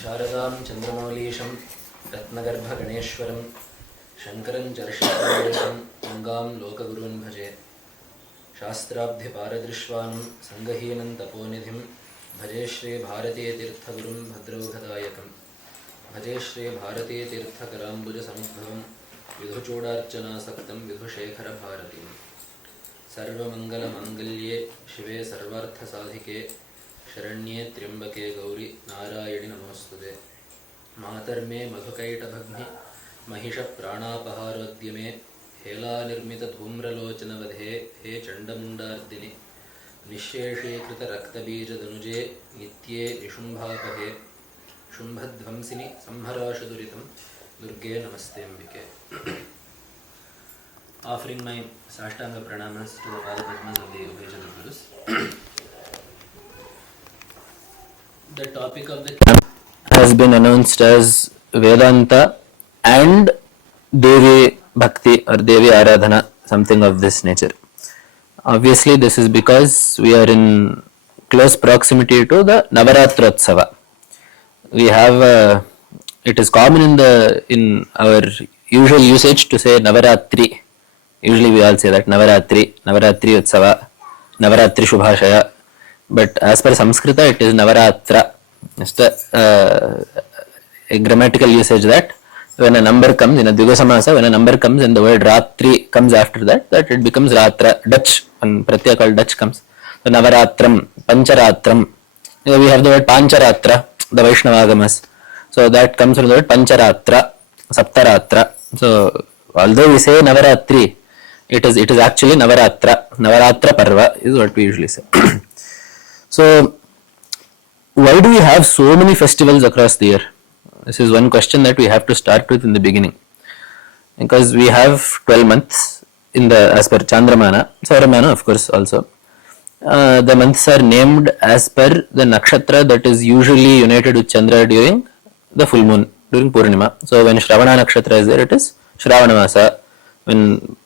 शारदां चन्द्रमौलीशं रत्नगर्भगणेश्वरं शङ्करं चर्षितं गङ्गां लोकगुरून् भजे शास्त्राब्धिपारदृश्वानं सङ्गहीनं तपोनिधिं भजे श्रीभारतीतीर्थगुरुं भद्रौघदायकं भजे श्रीभारतीतीर्थकराम्बुजसमुद्भवं विधुचूडार्चनासक्तं विधुशेखरभारतीं सर्वमङ्गलमाङ्गल्ये शिवे सर्वार्थसाधिके शरण्ये त्र्यम्बके गौरी नारायणि नमोस्तुते मातर्मे मधुकैटभग्नि महिषप्राणापहारोद्यमे हेलानिर्मितधूम्रलोचनवधे हे चण्डमुण्डार्दिनि निःशेषीकृतरक्तबीजदनुजे नित्ये निशुम्भापहे शुम्भध्वंसिनि संहराशुदुरितं दुर्गे नमस्तेऽम्बिके. Offering my Sashtanga Pranamas to the Padapadmas of the Upanishads Gurus. The topic of the camp has been announced as Vedanta and Devi Bhakti or Devi Aradhana, something of this nature. Obviously, this is because we are in close proximity to the Navaratrotsava. We have it is common in our usual usage to say Navaratri. Usually we all say that Navaratri Utsava, Navaratri Shubhashaya. But as per Sanskrita, it is Navaratra. It's a grammatical usage that when a number comes in a Dvigasamasa, when a number comes and the word Ratri comes after that it becomes Ratra. Dutch, when Pratyaya called Dutch comes. So Navaratram, Pancharatram. We have the word Pancharatra, the Vaishnavagamas. So that comes from the word Pancharatra, Saptaratra. So although we say Navaratri, it is actually Navaratra. Navaratra Parva is what we usually say. So why do we have so many festivals across the year? This is one question that we have to start with in the beginning. Because we have 12 months as per Chandramana, Sauramana of course also. The months are named as per the nakshatra that is usually united with Chandra during the full moon, during Purnima. So when Shravana nakshatra is there, it is Shravana Masa. When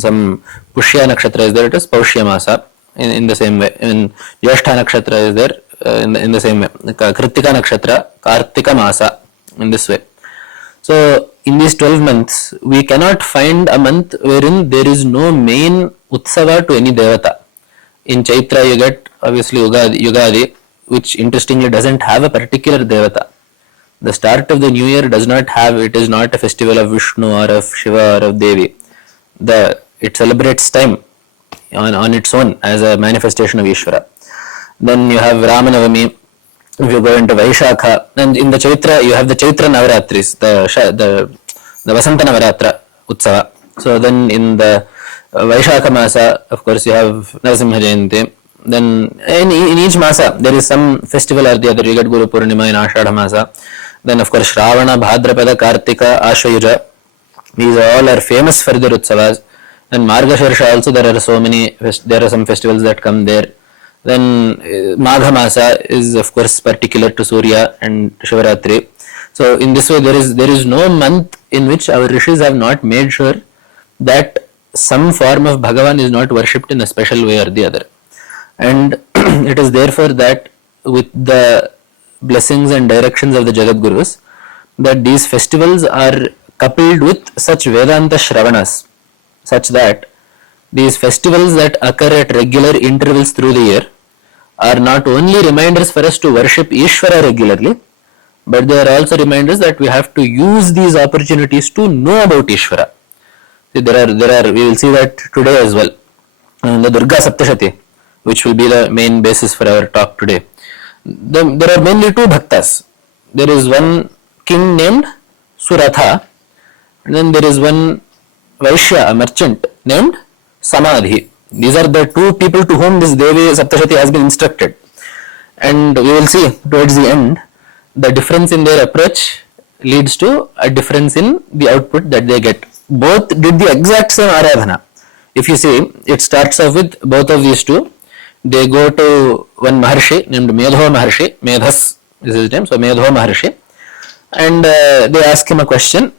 some Pushya nakshatra is there, it is Paushya Masa. In the same way, when Jyeshtha nakshatra is there, in the same way, Kritika nakshatra, Kartika Masa, in this way. So in these 12 months, we cannot find a month wherein there is no main Utsava to any Devata. In Chaitra you get obviously Yugadi, which interestingly doesn't have a particular Devata. The start of the new year does not have, it is not a festival of Vishnu or of Shiva or of Devi. It celebrates time on its own as a manifestation of Ishwara. Then you have Ramanavami. If you go into Vaishakha, and in the Chaitra you have the Chaitra Navaratris, the Vasanta Navaratra Utsava. So then in the Vaishakha Masa, of course you have Narasimha Jayanti. Then in each Masa there is some festival or the other. You get Guru Purnima in Ashadha Masa. Then of course Shravana, Bhadrapada, Kartika, Ashayuja. These all are famous for their Utsavas. And Margashirsha also there are some festivals that come there. Then Magha Masa is of course particular to Surya and Shivaratri. So in this way there is no month in which our rishis have not made sure that some form of Bhagavan is not worshipped in a special way or the other. And it is therefore that with the blessings and directions of the Jagat Gurus, that these festivals are coupled with such Vedanta Shravanas, such that these festivals that occur at regular intervals through the year are not only reminders for us to worship Ishwara regularly, but they are also reminders that we have to use these opportunities to know about Ishwara. See, we will see that today as well. The Durga Saptashati, which will be the main basis for our talk today. There are mainly two bhaktas. There is one king named Suratha, and then there is one Vaishya, a merchant, named Samadhi. These are the two people to whom this Devi Saptashati has been instructed. And we will see towards the end, the difference in their approach leads to a difference in the output that they get. Both did the exact same Aradhana. If you see, it starts off with both of these two. They go to one Maharshi named Medho Maharshi. Medhas is his name, so Medho Maharshi. And they ask him a question,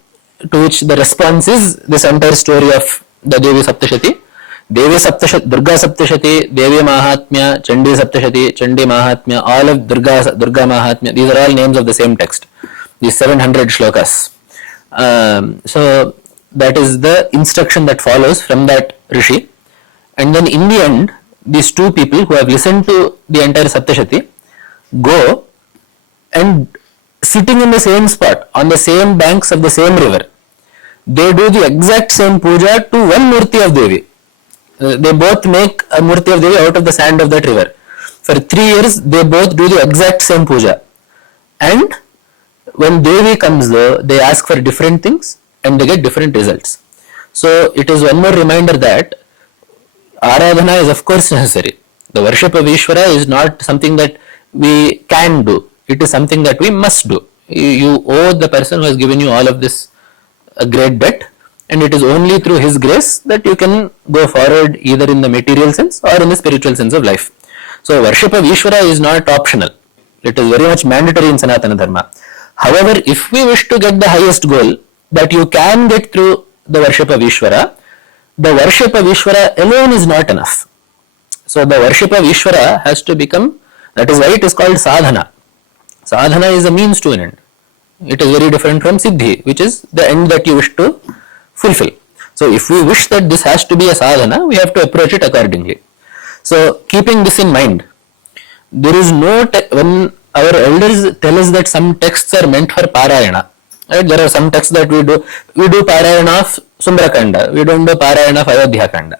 to which the response is this entire story of the Devi Saptashati. Devi Saptashati, Durga Saptashati, Devi Mahatmya, Chandi Saptashati, Chandi Mahatmya, all of Durga Mahatmya, these are all names of the same text. These 700 shlokas. So that is the instruction that follows from that Rishi. And then in the end, these two people who have listened to the entire Saptashati go and sitting in the same spot, on the same banks of the same river, they do the exact same puja to one murti of Devi. They both make a murti of Devi out of the sand of that river. For 3 years, they both do the exact same puja. And when Devi comes though, they ask for different things and they get different results. So it is one more reminder that Aradhana is of course necessary. The worship of Ishwara is not something that we can do. It is something that we must do. You owe the person who has given you all of this a great debt, and it is only through his grace that you can go forward either in the material sense or in the spiritual sense of life. So worship of Ishwara is not optional. It is very much mandatory in Sanatana Dharma. However, if we wish to get the highest goal that you can get through the worship of Ishwara, the worship of Ishwara alone is not enough. So the worship of Ishwara has to become, that is why it is called sadhana. Sadhana is a means to an end. It is very different from siddhi, which is the end that you wish to fulfill. So if we wish that this has to be a sadhana, we have to approach it accordingly. So keeping this in mind, there is no, when our elders tell us that some texts are meant for Parayana, right? There are some texts that we do Parayana of Sundarakanda, we don't do Parayana of Ayodhya Kanda.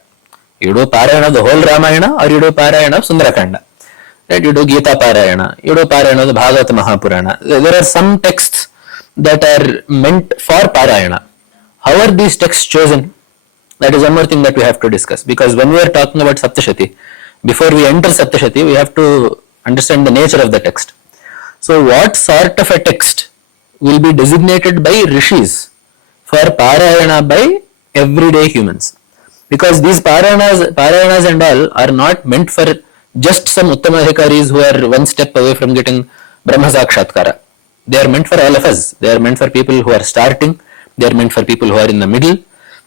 You do Parayana of the whole Ramayana or you do Parayana of Sundarakanda. Right? You do Gita Parayana, you do Parayana of the Bhagavata Mahapurana. There are some texts that are meant for Parayana. How are these texts chosen? That is one more thing that we have to discuss, because when we are talking about Saptashati, before we enter Saptashati, we have to understand the nature of the text. So what sort of a text will be designated by rishis for Parayana by everyday humans? Because these Parayanas and all are not meant for just some Uttamadhikaris who are one step away from getting Brahma Sakshatkara. They are meant for all of us. They are meant for people who are starting. They are meant for people who are in the middle.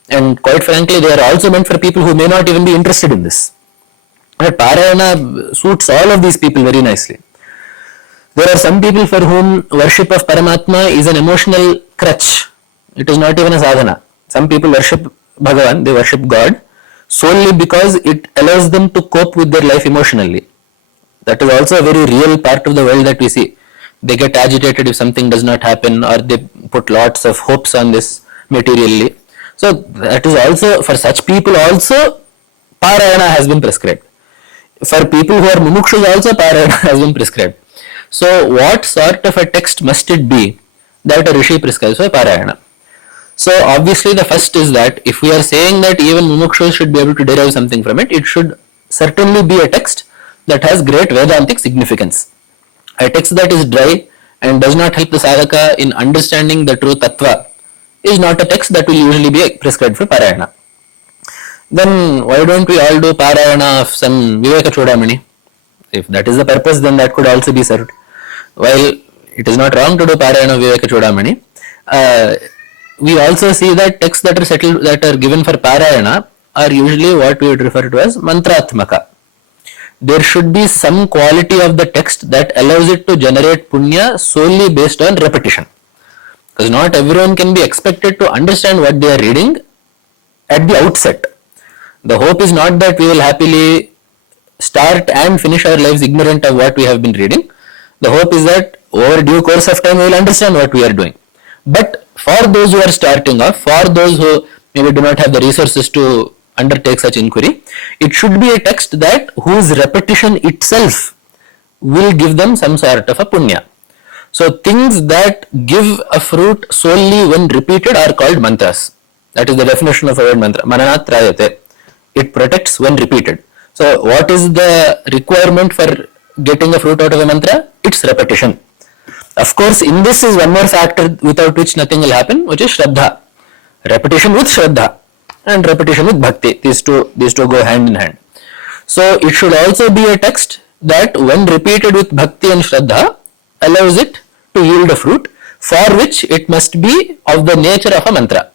And quite frankly, they are also meant for people who may not even be interested in this. But Parayana suits all of these people very nicely. There are some people for whom worship of Paramatma is an emotional crutch. It is not even a sadhana. Some people worship Bhagavan, they worship God solely because it allows them to cope with their life emotionally. That is also a very real part of the world that we see. They get agitated if something does not happen, or they put lots of hopes on this materially. So that is also, for such people also, Parayana has been prescribed. For people who are mumukshus also, Parayana has been prescribed. So what sort of a text must it be that a rishi prescribes for Parayana? So obviously the first is that if we are saying that even mumukshus should be able to derive something from it, it should certainly be a text that has great Vedantic significance. A text that is dry and does not help the sadhaka in understanding the true tattva is not a text that will usually be prescribed for Parayana. Then why don't we all do Parayana of some Viveka Chudamani? If that is the purpose, then that could also be served. While it is not wrong to do Parayana of Viveka Chudamani, we also see that texts that are given for Parayana are usually what we would refer to as Mantratmaka. There should be some quality of the text that allows it to generate punya solely based on repetition. Because not everyone can be expected to understand what they are reading at the outset. The hope is not that we will happily start and finish our lives ignorant of what we have been reading. The hope is that over due course of time we will understand what we are doing. But for those who are starting off, for those who maybe do not have the resources to undertake such inquiry, it should be a text that whose repetition itself will give them some sort of a punya. So things that give a fruit solely when repeated are called mantras. That is the definition of a word mantra. Mananat trayate. It protects when repeated. So what is the requirement for getting a fruit out of a mantra? It's repetition. Of course, in this is one more factor without which nothing will happen, which is Shraddha. Repetition with Shraddha and repetition with Bhakti. These two go hand in hand. So it should also be a text that when repeated with Bhakti and Shraddha allows it to yield a fruit, for which it must be of the nature of a mantra.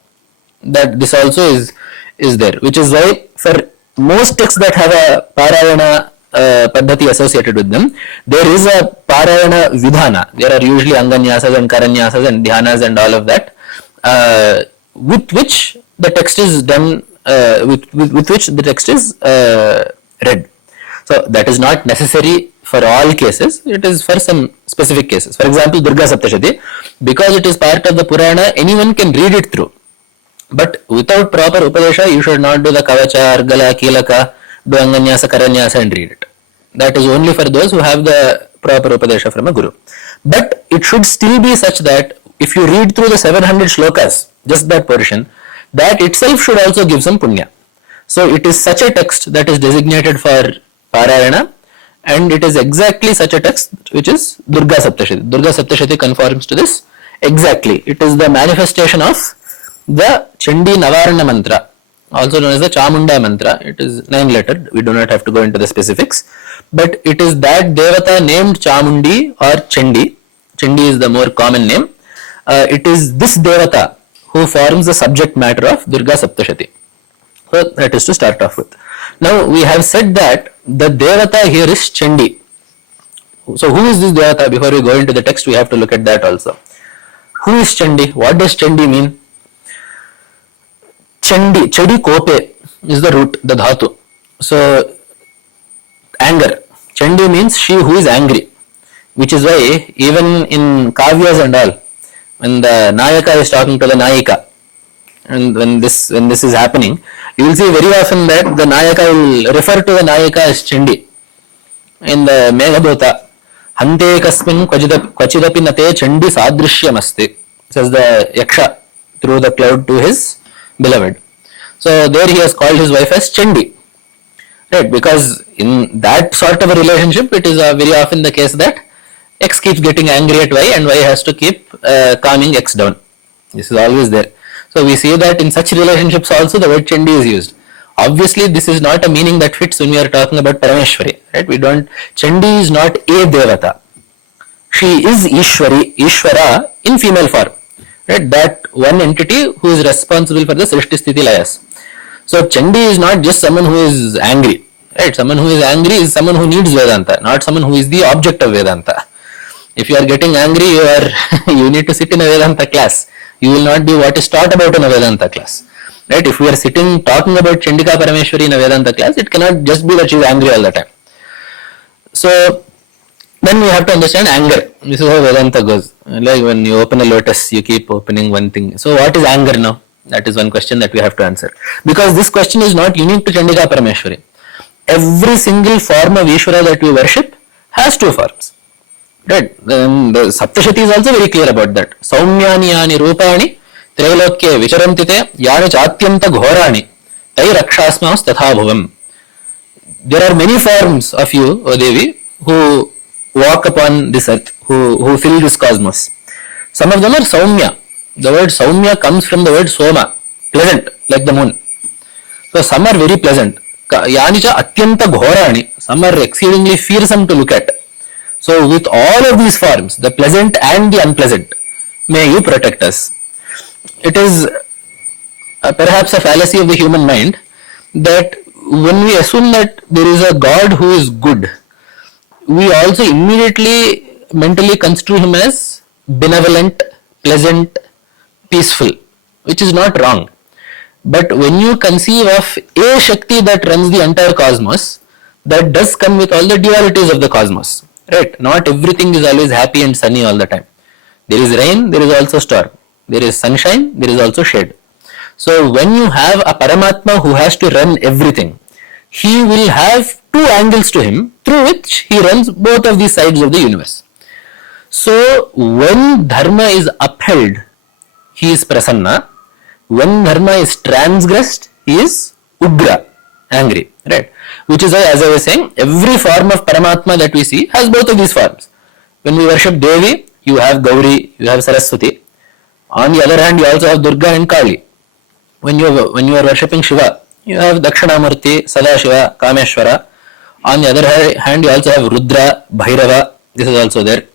That this also is there, which is why for most texts that have a Parayana Paddhati associated with them, there is a Parayana Vidhana. There are usually Anganyasas and Karanyasas and Dhyanas and all of that, with which the text is done, with which the text is read. So that is not necessary for all cases, it is for some specific cases. For example, Durga Saptashati, because it is part of the Purana, anyone can read it through. But without proper Upadesha, you should not do the Kavacha, Argala, Kilaka, do Anganyasa, Karanyasa and read it. That is only for those who have the proper Upadesha from a Guru. But it should still be such that if you read through the 700 shlokas, just that portion, that itself should also give some punya. So it is such a text that is designated for Parayana, and it is exactly such a text which is Durga Saptashati. Durga Saptashati conforms to this exactly. It is the manifestation of the Chandi Navarana mantra, also known as the Chamunda mantra. It is 9 lettered, we do not have to go into the specifics, but it is that Devata named Chamundi or Chandi. Chandi is the more common name. It is this Devata who forms the subject matter of Durga Saptashati. So that is to start off with. Now we have said that the Devata here is Chandi. So who is this Devata? Before we go into the text, we have to look at that also. Who is Chandi? What does Chandi mean? Chandi, Chadi Kope is the root, the dhatu. So anger. Chandi means she who is angry, which is why even in Kavyas and all, when the Nayaka is talking to the Nayika, and when this is happening, you will see very often that the Nayaka will refer to the Nayika as Chandi. In the Meghabhota, Hante kasmin kwachidapi nate Chandi sadrishyamasti, says the Yaksha through the cloud to his beloved. So there he has called his wife as Chandi. Right, because in that sort of a relationship, it is very often the case that X keeps getting angry at Y and Y has to keep calming X down. This is always there. So we see that in such relationships also the word Chandi is used. Obviously this is not a meaning that fits when we are talking about Parameshwari. Right? Chandi is not a Devata. She is Ishwara in female form. Right? That one entity who is responsible for the Srishti Sthiti Layas. So Chandi is not just someone who is angry. Right? Someone who is angry is someone who needs Vedanta, not someone who is the object of Vedanta. If you are getting angry, you need to sit in a Vedanta class. You will not be what is taught about in a Vedanta class. Right? If we are sitting talking about Chandika Parameshwari in a Vedanta class, it cannot just be that she is angry all the time. So then we have to understand anger. This is how Vedanta goes. Like when you open a lotus, you keep opening one thing. So what is anger now? That is one question that we have to answer. Because this question is not unique to Chandika Parameshwari. Every single form of Ishwara that we worship has two forms. Right? The Saptashati is also very clear about that. Saumyani yani rupani trailokye vicharantite yani chatyanta ghorani tai rakshasmas tatha bhuvam. There are many forms of you, O Devi, who walk upon this earth, who fill this cosmos. Some of them are Saumya. The word Saumya comes from the word Soma, pleasant, like the moon. So some are very pleasant. Yani cha atyanta ghorani. Some are exceedingly fearsome to look at. So with all of these forms, the pleasant and the unpleasant, may you protect us. It is perhaps a fallacy of the human mind that when we assume that there is a God who is good, we also immediately mentally construe him as benevolent, pleasant, peaceful, which is not wrong. But when you conceive of a Shakti that runs the entire cosmos, that does come with all the dualities of the cosmos. Right? Not everything is always happy and sunny all the time. There is rain, there is also storm. There is sunshine, there is also shade. So when you have a Paramatma who has to run everything, he will have two angles to him through which he runs both of these sides of the universe. So when Dharma is upheld, he is Prasanna. When Dharma is transgressed, he is Ugra, angry. Right? Which is why, as I was saying, every form of Paramatma that we see has both of these forms. When we worship Devi, you have Gauri, you have Saraswati. On the other hand, you also have Durga and Kali. When you are worshipping Shiva, you have Dakshinamurti, Sadashiva, Kameshwara. On the other hand, you also have Rudra, Bhairava. This is also there.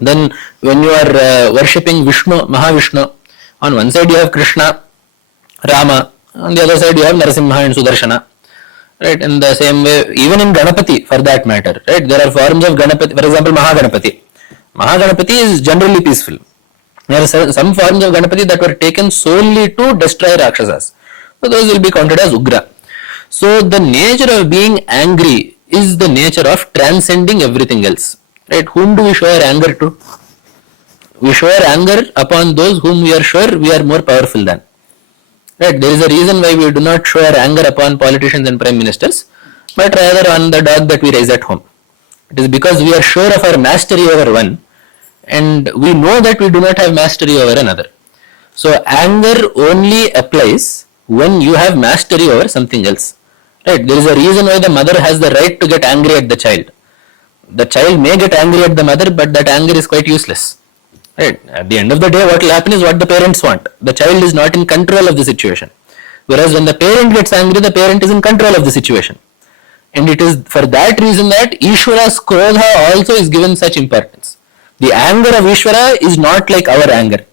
Then when you are worshipping Vishnu, Mahavishnu, on one side you have Krishna, Rama. On the other side you have Narasimha and Sudarshana. Right, in the same way, even in Ganapati for that matter, right, there are forms of Ganapati, for example, Mahaganapati. Mahaganapati is generally peaceful. There are some forms of Ganapati that were taken solely to destroy Rakshasas. So those will be counted as Ugra. So the nature of being angry is the nature of transcending everything else. Right? Whom do we show our anger to? We show our anger upon those whom we are sure we are more powerful than. Right? There is a reason why we do not show our anger upon politicians and prime ministers, but rather on the dog that we raise at home. It is because we are sure of our mastery over one, and we know that we do not have mastery over another. So anger only applies when you have mastery over something else. Right? There is a reason why the mother has the right to get angry at the child. The child may get angry at the mother, but that anger is quite useless. Right? At the end of the day, what will happen is what the parents want. The child is not in control of the situation. Whereas when the parent gets angry, the parent is in control of the situation. And it is for that reason that Ishwara's Krodha also is given such importance. The anger of Ishwara is not like our anger,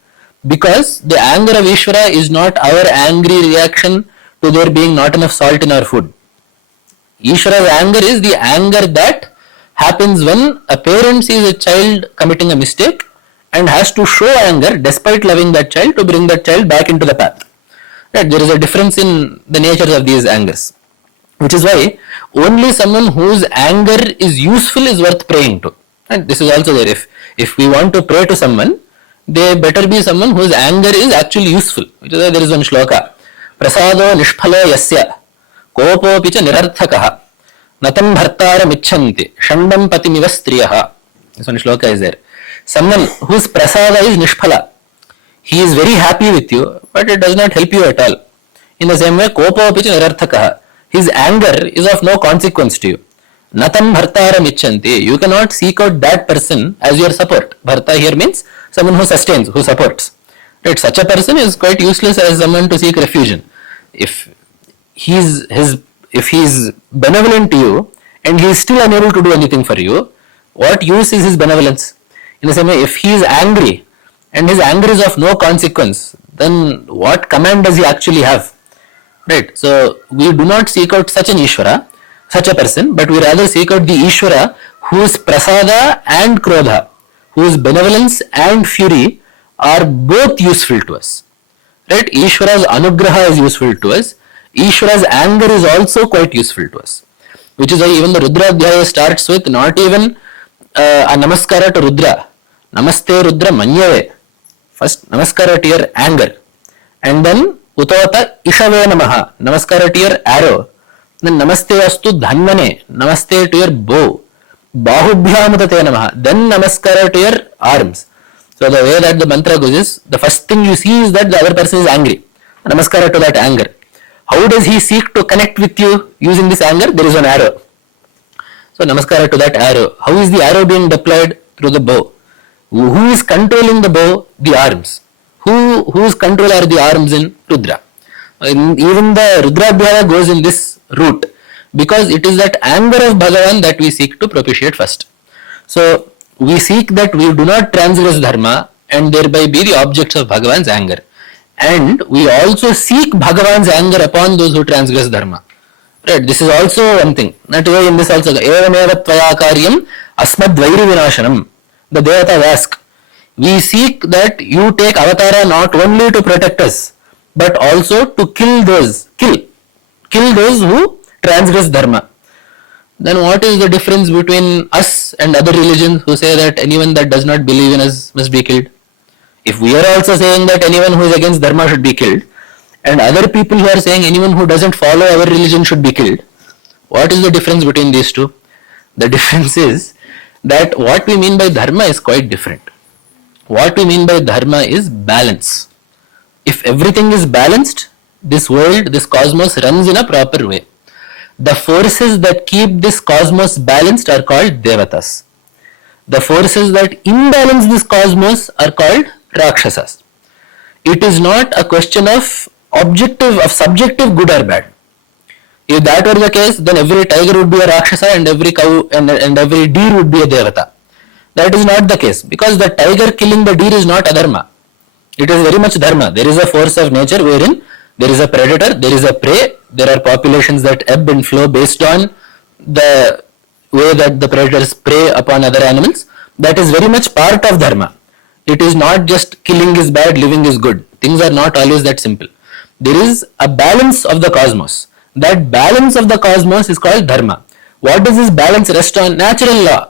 because the anger of Ishwara is not our angry reaction to there being not enough salt in our food. Ishwara's anger is the anger that happens when a parent sees a child committing a mistake and has to show anger despite loving that child to bring that child back into the path. Right? There is a difference in the natures of these angers, which is why only someone whose anger is useful is worth praying to. And this is also there. If we want to pray to someone, they better be someone whose anger is actually useful. Which is why there is one shloka. Prasado nishphalo yasya kopo picha nirarthakaha natam bhartaram icchanti shandam patimiva striyaha. This one shloka is there. Someone whose prasada is nishphala. He is very happy with you, but it does not help you at all. In the same way, kopo picha nirarthakaha. His anger is of no consequence to you. Natam bhartaram icchanti. You cannot seek out that person as your support. Bharta here means someone who sustains, who supports. Right? Such a person is quite useless as someone to seek refuge. If he is benevolent to you and he is still unable to do anything for you, what use is his benevolence? In the same way, if he is angry and his anger is of no consequence, then what command does he actually have? Right? So we do not seek out such an Ishwara, such a person, but we rather seek out the Ishwara whose prasada and krodha, whose benevolence and fury are both useful to us. Right? Ishwara's anugraha is useful to us. Ishwara's anger is also quite useful to us. Which is why even the Rudra Adhyaya starts with not even a namaskara to Rudra. Namaste Rudra Manyave. First, namaskara to your anger. And then, Utota Ishave Namaha. Namaskara to your arrow. Then, Namaste Astu Dhanvane. Namaste to your bow. Bahubhyamutate Namaha. Then, namaskara to your arms. So, the way that the mantra goes is, the first thing you see is that the other person is angry. Namaskara to that anger. How does he seek to connect with you using this anger? There is an arrow. So, namaskara to that arrow. How is the arrow being deployed? Through the bow. Who is controlling the bow? The arms. Whose control are the arms in Rudra? Even the Rudra goes in this route because it is that anger of Bhagavan that we seek to propitiate first. So, we seek that we do not transgress dharma and thereby be the objects of Bhagavan's anger. And we also seek Bhagavan's anger upon those who transgress dharma. Right? This is also one thing. Not even in this also. Evameva tvaya karyam asmad vairi vinashanam. The Devatas ask, we seek that you take avatara not only to protect us, but also to kill those who transgress dharma. Then what is the difference between us and other religions who say that anyone that does not believe in us must be killed? If we are also saying that anyone who is against dharma should be killed, and other people who are saying anyone who doesn't follow our religion should be killed, what is the difference between these two? The difference is that what we mean by dharma is quite different. What we mean by dharma is balance. If everything is balanced, this world, this cosmos runs in a proper way. The forces that keep this cosmos balanced are called devatas. The forces that imbalance this cosmos are called rakshasas. It is not a question of subjective good or bad. If that were the case, then every tiger would be a rakshasa and every cow and every deer would be a devata. That is not the case, because the tiger killing the deer is not adharma. It is very much dharma. There is a force of nature wherein There is a predator, there is a prey, there are populations that ebb and flow based on the way that the predators prey upon other animals. That is very much part of dharma. It is not just killing is bad, living is good. Things are not always that simple. There is a balance of the cosmos. That balance of the cosmos is called dharma. What does this balance rest on? Natural law.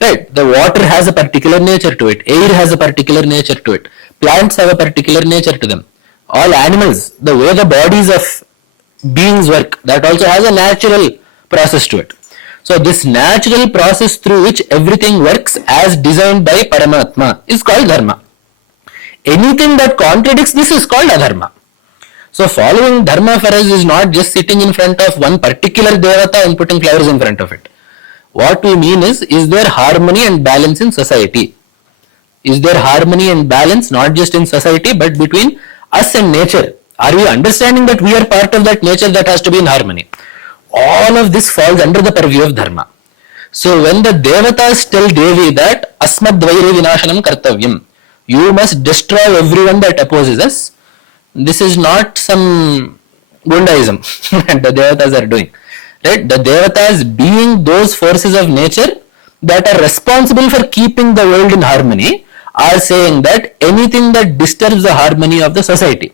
Right? The water has a particular nature to it. Air has a particular nature to it. Plants have a particular nature to them. All animals, the way the bodies of beings work, that also has a natural process to it. So this natural process through which everything works as designed by Paramatma is called dharma. Anything that contradicts this is called adharma. So following dharma for us is not just sitting in front of one particular devata and putting flowers in front of it. What we mean is there harmony and balance in society? Is there harmony and balance not just in society but between us and nature? Are we understanding that we are part of that nature that has to be in harmony? All of this falls under the purview of dharma. So when the devatas tell Devi that asmad vairi vinashanam kartavyam, you must destroy everyone that opposes us, this is not some Gundaism that the devatas are doing. Right? The devatas, being those forces of nature that are responsible for keeping the world in harmony, are saying that anything that disturbs the harmony of the society,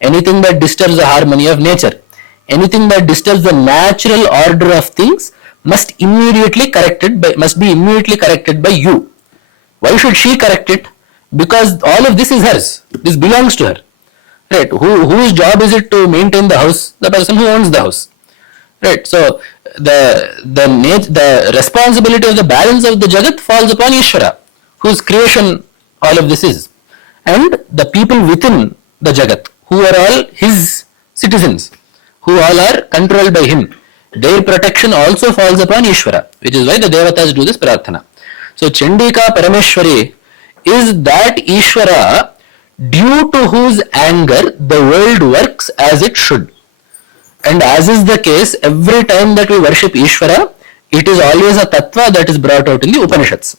anything that disturbs the harmony of nature, anything that disturbs the natural order of things must be immediately corrected by you. Why should she correct it? Because all of this is hers. This belongs to her. Right? Whose job is it to maintain the house? The person who owns the house. Right? So the responsibility of the balance of the Jagat falls upon Ishwara, whose creation all of this is, and the people within the Jagat, who are all his citizens, who all are controlled by him. Their protection also falls upon Ishwara, which is why the devatas do this Prarthana. So Chandika Parameshwari is that Ishwara due to whose anger the world works as it should. And as is the case, every time that we worship Ishwara, it is always a tattva that is brought out in the Upanishads.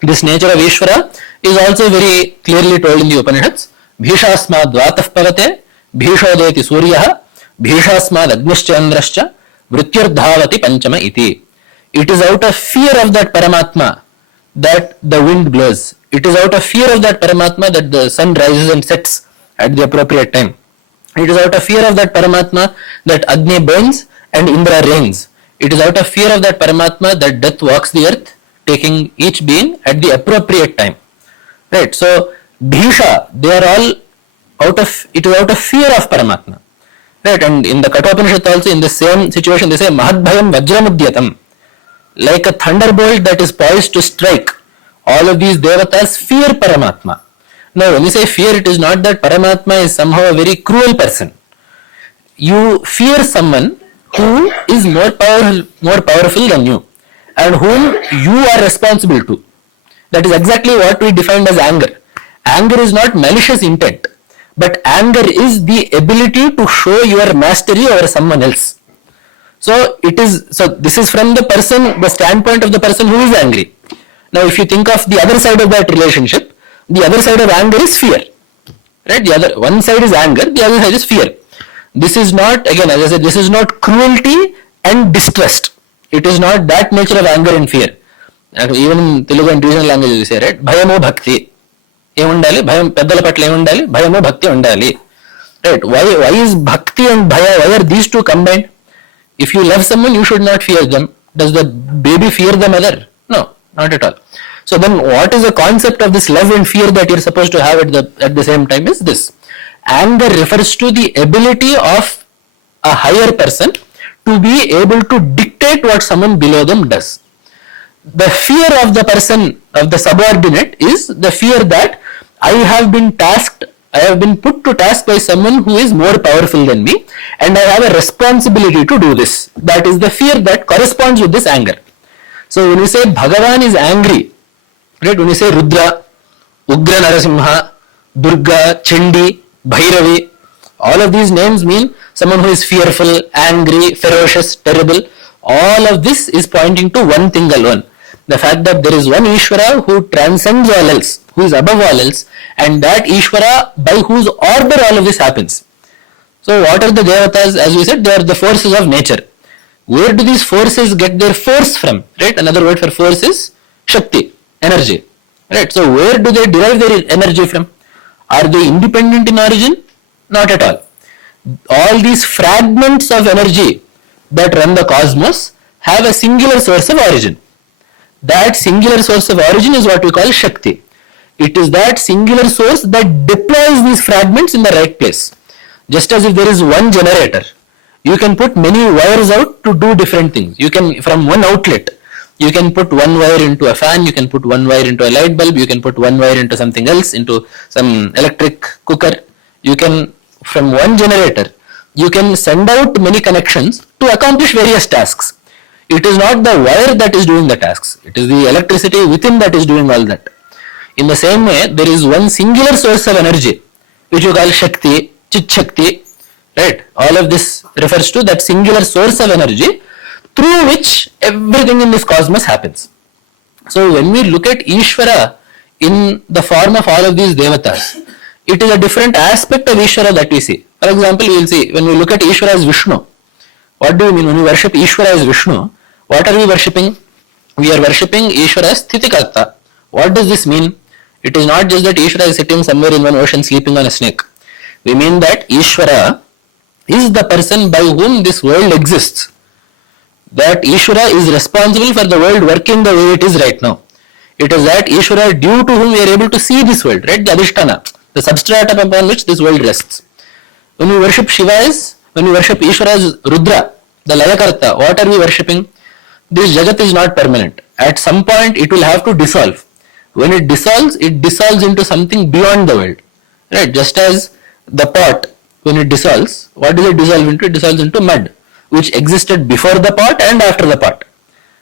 This nature of Ishwara is also very clearly told in the Upanishads. Bhishasmad dvatah pavate, bhishodeti suryaha, bhishasmad agnischandrascha, vrityurdhavati panchama iti. It is out of fear of that Paramatma that the wind blows. It is out of fear of that Paramatma that the sun rises and sets at the appropriate time. It is out of fear of that Paramatma that Agni burns and Indra reigns. It is out of fear of that Paramatma that death walks the earth, taking each being at the appropriate time. Right? So, Bhisha, they are all it is out of fear of Paramatma. Right? And in the Kathopanishad also, in the same situation, they say, Mahadbhayam Vajramudyatam. Like a thunderbolt that is poised to strike. All of these devatas fear Paramatma. Now, when you say fear, it is not that Paramatma is somehow a very cruel person. You fear someone who is more powerful than you, and whom you are responsible to. That is exactly what we defined as anger. Anger is not malicious intent, but anger is the ability to show your mastery over someone else. So this is from the standpoint of the person who is angry. Now, if you think of the other side of that relationship, the other side of anger is fear. Right? One side is anger, the other side is fear. This is not, again, as I said, this is not cruelty and distrust. It is not that nature of anger and fear. Even in Telugu and regional languages we say, right? Bhayamo bhakti. Emundali, bhayam peddala patla emundali, bhayamo bhakti undali. Right? Why is bhakti and bhaya, why are these two combined? If you love someone, you should not fear them. Does the baby fear the mother? No, not at all. So then what is the concept of this love and fear that you are supposed to have at the same time is this. Anger refers to the ability of a higher person to be able to dictate what someone below them does. The fear of the person, of the subordinate, is the fear that I have been put to task by someone who is more powerful than me, and I have a responsibility to do this. That is the fear that corresponds with this anger. So when we say Bhagavan is angry, right? When we say Rudra, Ugra Narasimha, Durga, Chandi, Bhairavi, all of these names mean someone who is fearful, angry, ferocious, terrible. All of this is pointing to one thing alone. The fact that there is one Ishwara who transcends all else, who is above all else, and that Ishwara by whose order all of this happens. So what are the devatas? As we said, they are the forces of nature. Where do these forces get their force from? Right? Another word for force is Shakti, energy. Right? So where do they derive their energy from? Are they independent in origin? Not at all. All these fragments of energy that run the cosmos have a singular source of origin. That singular source of origin is what we call Shakti. It is that singular source that deploys these fragments in the right place. Just as if there is one generator, you can put many wires out to do different things. You can, from one outlet, you can put one wire into a fan, you can put one wire into a light bulb, you can put one wire into something else, into some electric cooker. You can, from one generator, you can send out many connections to accomplish various tasks. It is not the wire that is doing the tasks. It is the electricity within that is doing all that. In the same way, there is one singular source of energy, which you call Shakti, Chit Shakti, right? All of this refers to that singular source of energy through which everything in this cosmos happens. So when we look at Ishwara in the form of all of these devatas, it is a different aspect of Ishwara that we see. For example, we will see when we look at Ishwara as Vishnu. What do we mean when we worship Ishwara as Vishnu? What are we worshipping? We are worshipping Ishwara as Sthitikarta. What does this mean? It is not just that Ishwara is sitting somewhere in one ocean sleeping on a snake. We mean that Ishwara is the person by whom this world exists. That Ishwara is responsible for the world working the way it is right now. It is that Ishwara due to whom we are able to see this world, right? The Adhisthana, the substratum upon which this world rests. When we worship Shiva as, when we worship Ishwara as Rudra, the Layakarta, what are we worshipping? This Jagat is not permanent. At some point it will have to dissolve. When it dissolves into something beyond the world. Right? Just as the pot, when it dissolves, what does it dissolve into? It dissolves into mud, which existed before the pot and after the pot.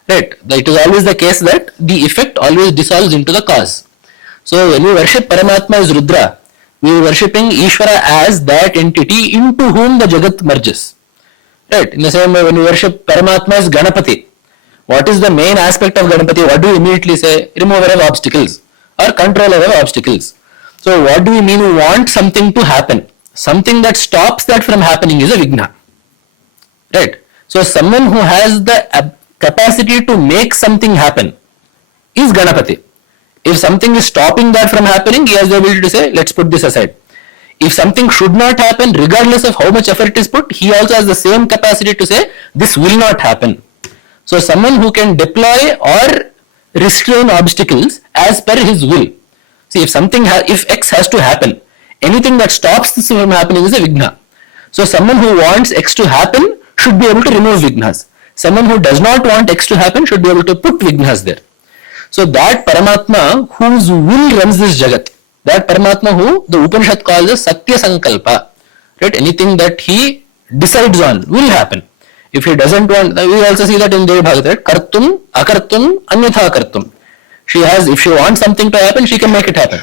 Right? It is always the case that the effect always dissolves into the cause. So when we worship Paramatma as Rudra, we are worshipping Ishwara as that entity into whom the Jagat merges. Right? In the same way, when we worship Paramatma as Ganapati, what is the main aspect of Ganapati? What do we immediately say? Remover of obstacles or controller of obstacles. So what do we mean? We want something to happen. Something that stops that from happening is a Vigna. Right? So someone who has the capacity to make something happen is Ganapati. If something is stopping that from happening, he has the ability to say, let's put this aside. If something should not happen, regardless of how much effort is put, he also has the same capacity to say, this will not happen. So someone who can deploy or restrain obstacles as per his will. See, if X has to happen, anything that stops this from happening is a Vigna. So someone who wants X to happen should be able to remove Vignas. Someone who does not want X to happen should be able to put Vignas there. So that Paramatma whose will runs this Jagat, that Paramatma who the Upanishad calls as Satya Sankalpa, right? Anything that he decides on will happen. If he doesn't want, we also see that in Devi Bhagavad, right? Kartum, Akartum, Anyatha Kartum. If she wants something to happen, she can make it happen.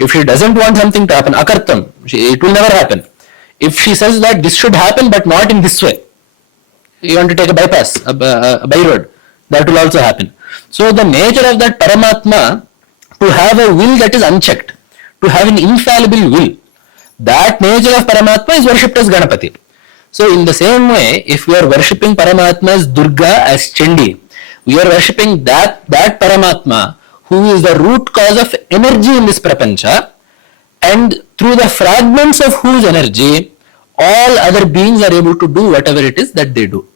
If she doesn't want something to happen, Akartam, it will never happen. If she says that this should happen but not in this way, you want to take a bypass, a by road, that will also happen. So the nature of that Paramatma, to have a will that is unchecked, to have an infallible will, that nature of Paramatma is worshipped as Ganapati. So in the same way, if we are worshipping Paramatma as Durga, as Chandi, we are worshipping that Paramatma who is the root cause of energy in this prapancha, and through the fragments of whose energy, all other beings are able to do whatever it is that they do.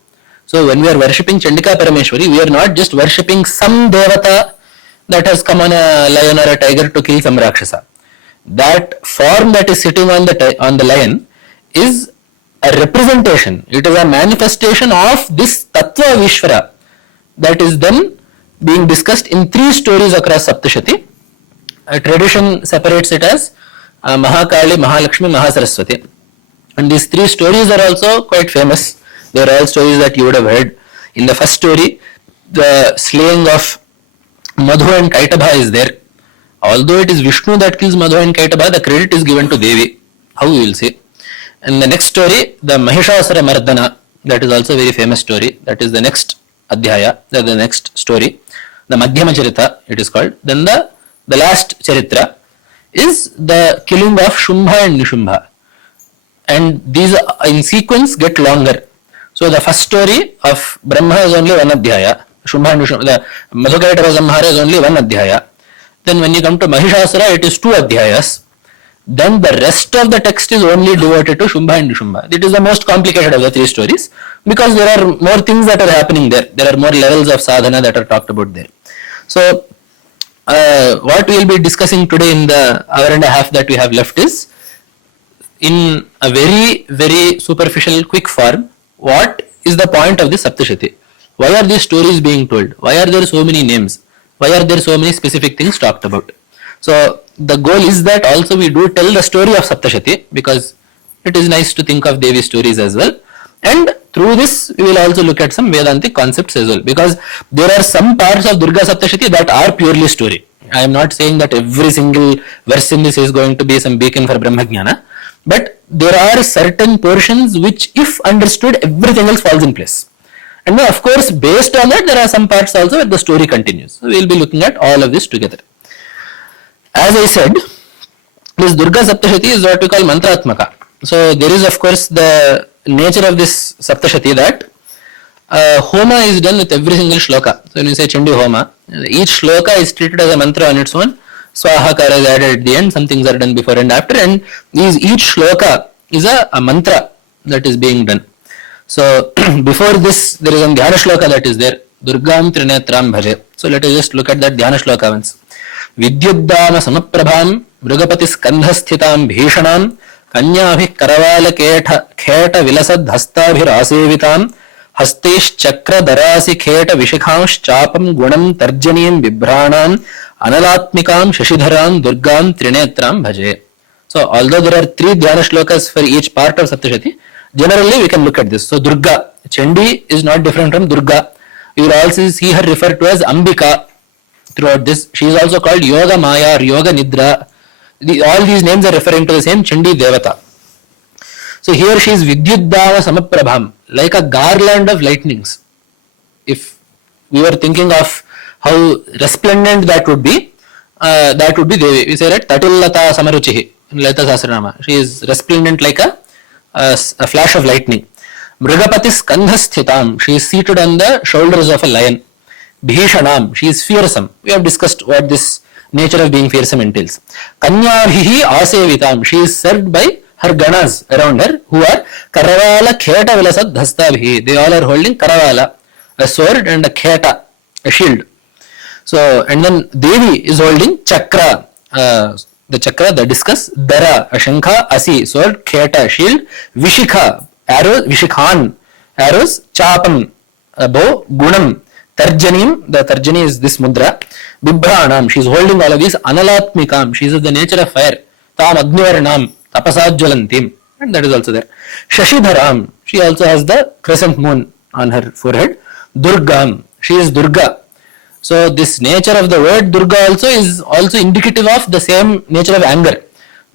So when we are worshipping Chandika Parameshwari, we are not just worshipping some devata that has come on a lion or a tiger to kill some Rakshasa. That form that is sitting on the lion is a representation. It is a manifestation of this Tattva of Ishwara that is then being discussed in 3 stories across Saptashati. A tradition separates it as Mahakali, Mahalakshmi, Mahasaraswati. And these 3 stories are also quite famous. They are all stories that you would have heard. In the first story, the slaying of Madhu and Kaitabha is there. Although it is Vishnu that kills Madhu and Kaitabha, the credit is given to Devi. How we will see. In the next story, the Mahishasura Mardana, that is also a very famous story. That is the next Adhyaya, the next story. The Madhyama Charita, it is called. Then the last Charitra is the killing of Shumbha and Nishumbha. and these in sequence get longer. So the first story of Brahma is only one adhyaya. Shumbha and Vishnu, the Madhukayatava Samhara is only one adhyaya. Then when you come to Mahishasura, it is two adhyayas. Then the rest of the text is only devoted to Shumbha and Nishumba. It is the most complicated of the three stories because there are more things that are happening there. There are more levels of sadhana that are talked about there. So what we will be discussing today in the hour and a half that we have left is, in a very, very superficial, quick form, what is the point of this Saptashati? Why are these stories being told? Why are there so many names? Why are there so many specific things talked about? So the goal is that also we do tell the story of Saptashati, because it is nice to think of Devi stories as well. And through this we will also look at some Vedantic concepts as well, because there are some parts of Durga Saptashati that are purely story. I am not saying that every single verse in this is going to be some beacon for Brahmajnana, but there are certain portions which, if understood, everything else falls in place. And then of course based on that there are some parts also where the story continues. So we will be looking at all of this together. As I said, this Durga Saptashati is what we call Mantratmaka. So there is of course the nature of this Saptashati that Homa is done with every single shloka. So when you say Chandi Homa, each shloka is treated as a mantra on its own. Swahakara is added at the end, some things are done before and after, and each shloka is a mantra that is being done. So before this there is a Dhyana shloka that is there, Durgam Trinetram Bhaje. So let us just look at that Dhyana shloka once. Vidyuddama Samaprabham Mrugapati Skandhasthitam Bhishanam Kanyabhi Karavala Kheta Vilasad Hastabhirasevitam Hastesh Chakra Darasi Kheta Vishikhamsh Chapam Gunam Tarjanim Vibhranam Analatmikam Shashidharam Durgam Trinetram Bhaje. So although there are three Dhyana shlokas for each part of Saptashati, generally we can look at this. So Durga, Chandi is not different from Durga. You will also see her referred to as Ambika throughout this. She is also called Yoga Maya or Yoga Nidra. All these names are referring to the same Chandi Devata. So here she is Vidyuddava Samaprabham, like a garland of lightnings. If we were thinking of how resplendent that would be Devi. We say that Tatillata Samaruchihi in Lalita Sahasranama. She is resplendent like a flash of lightning. Mrugapati Skandhasthitam, she is seated on the shoulders of a lion. Bhishanam, she is fearsome. We have discussed what this nature of being fearsome entails. Kanyabhihi Asevitam, she is served by her ganas around her, who are Karavala Kheta Vilasad Dhastabhi. They all are holding Karavala, a sword, and a Kheta, a shield. So, and then Devi is holding Chakra, the Chakra, the discus, Dara, a Shankha, Asi, sword, Kheta, shield, Vishikha, arrows, Vishikhan, arrows, Chapam, a bow, Gunam, Tarjanim, the Tarjani is this mudra, Bibhranam, she is holding all of these, Analatmikam, she is of the nature of fire, Tam Agnivarnam, Tapasajjalantim, and that is also there. Shashidharam, she also has the crescent moon on her forehead. Durgam, she is Durga. So this nature of the word Durga also is also indicative of the same nature of anger.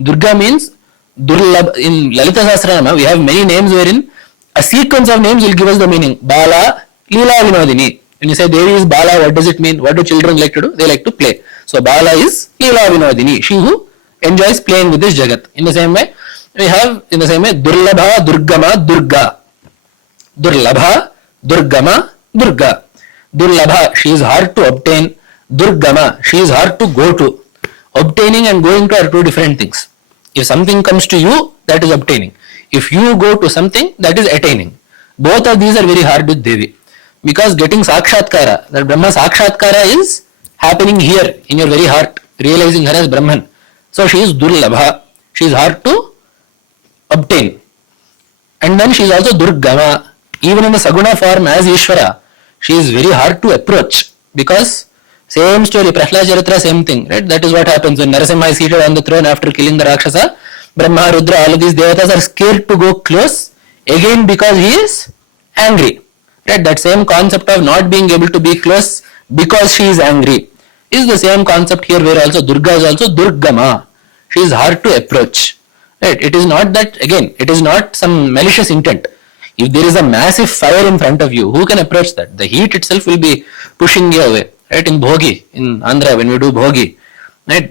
Durga means Durlab. In Lalita Sahasranama we have many names wherein a sequence of names will give us the meaning. Bala, Leela Vinodini. When you say Devi is Bala, what does it mean? What do children like to do? They like to play. So Bala is Leela Vinodini, she who enjoys playing with this Jagat. In the same way, we have Durlabha, Durgama, Durga. Durlabha, Durgama, Durga. Durlabha, she is hard to obtain. Durgama, she is hard to go to. Obtaining and going to are two different things. If something comes to you, that is obtaining. If you go to something, that is attaining. Both of these are very hard with Devi. Because getting Sakshatkara, that Brahma Sakshatkara is happening here in your very heart, realizing her as Brahman. So she is Durlabha, she is hard to obtain. And then she is also Durgama. Even in the Saguna form as Ishwara, she is very hard to approach, because same story, Prahlad Charitra, same thing, right? That is what happens when Narasimha is seated on the throne after killing the Rakshasa. Brahma, Rudra, all of these devatas are scared to go close, again because he is angry, right? That same concept of not being able to be close because she is angry is the same concept here, where also Durga is also Durgama. She is hard to approach, right? It is not that, again, it is not some malicious intent. If there is a massive fire in front of you, who can approach that? The heat itself will be pushing you away, right? In Bhogi, in Andhra, when we do Bhogi, Right?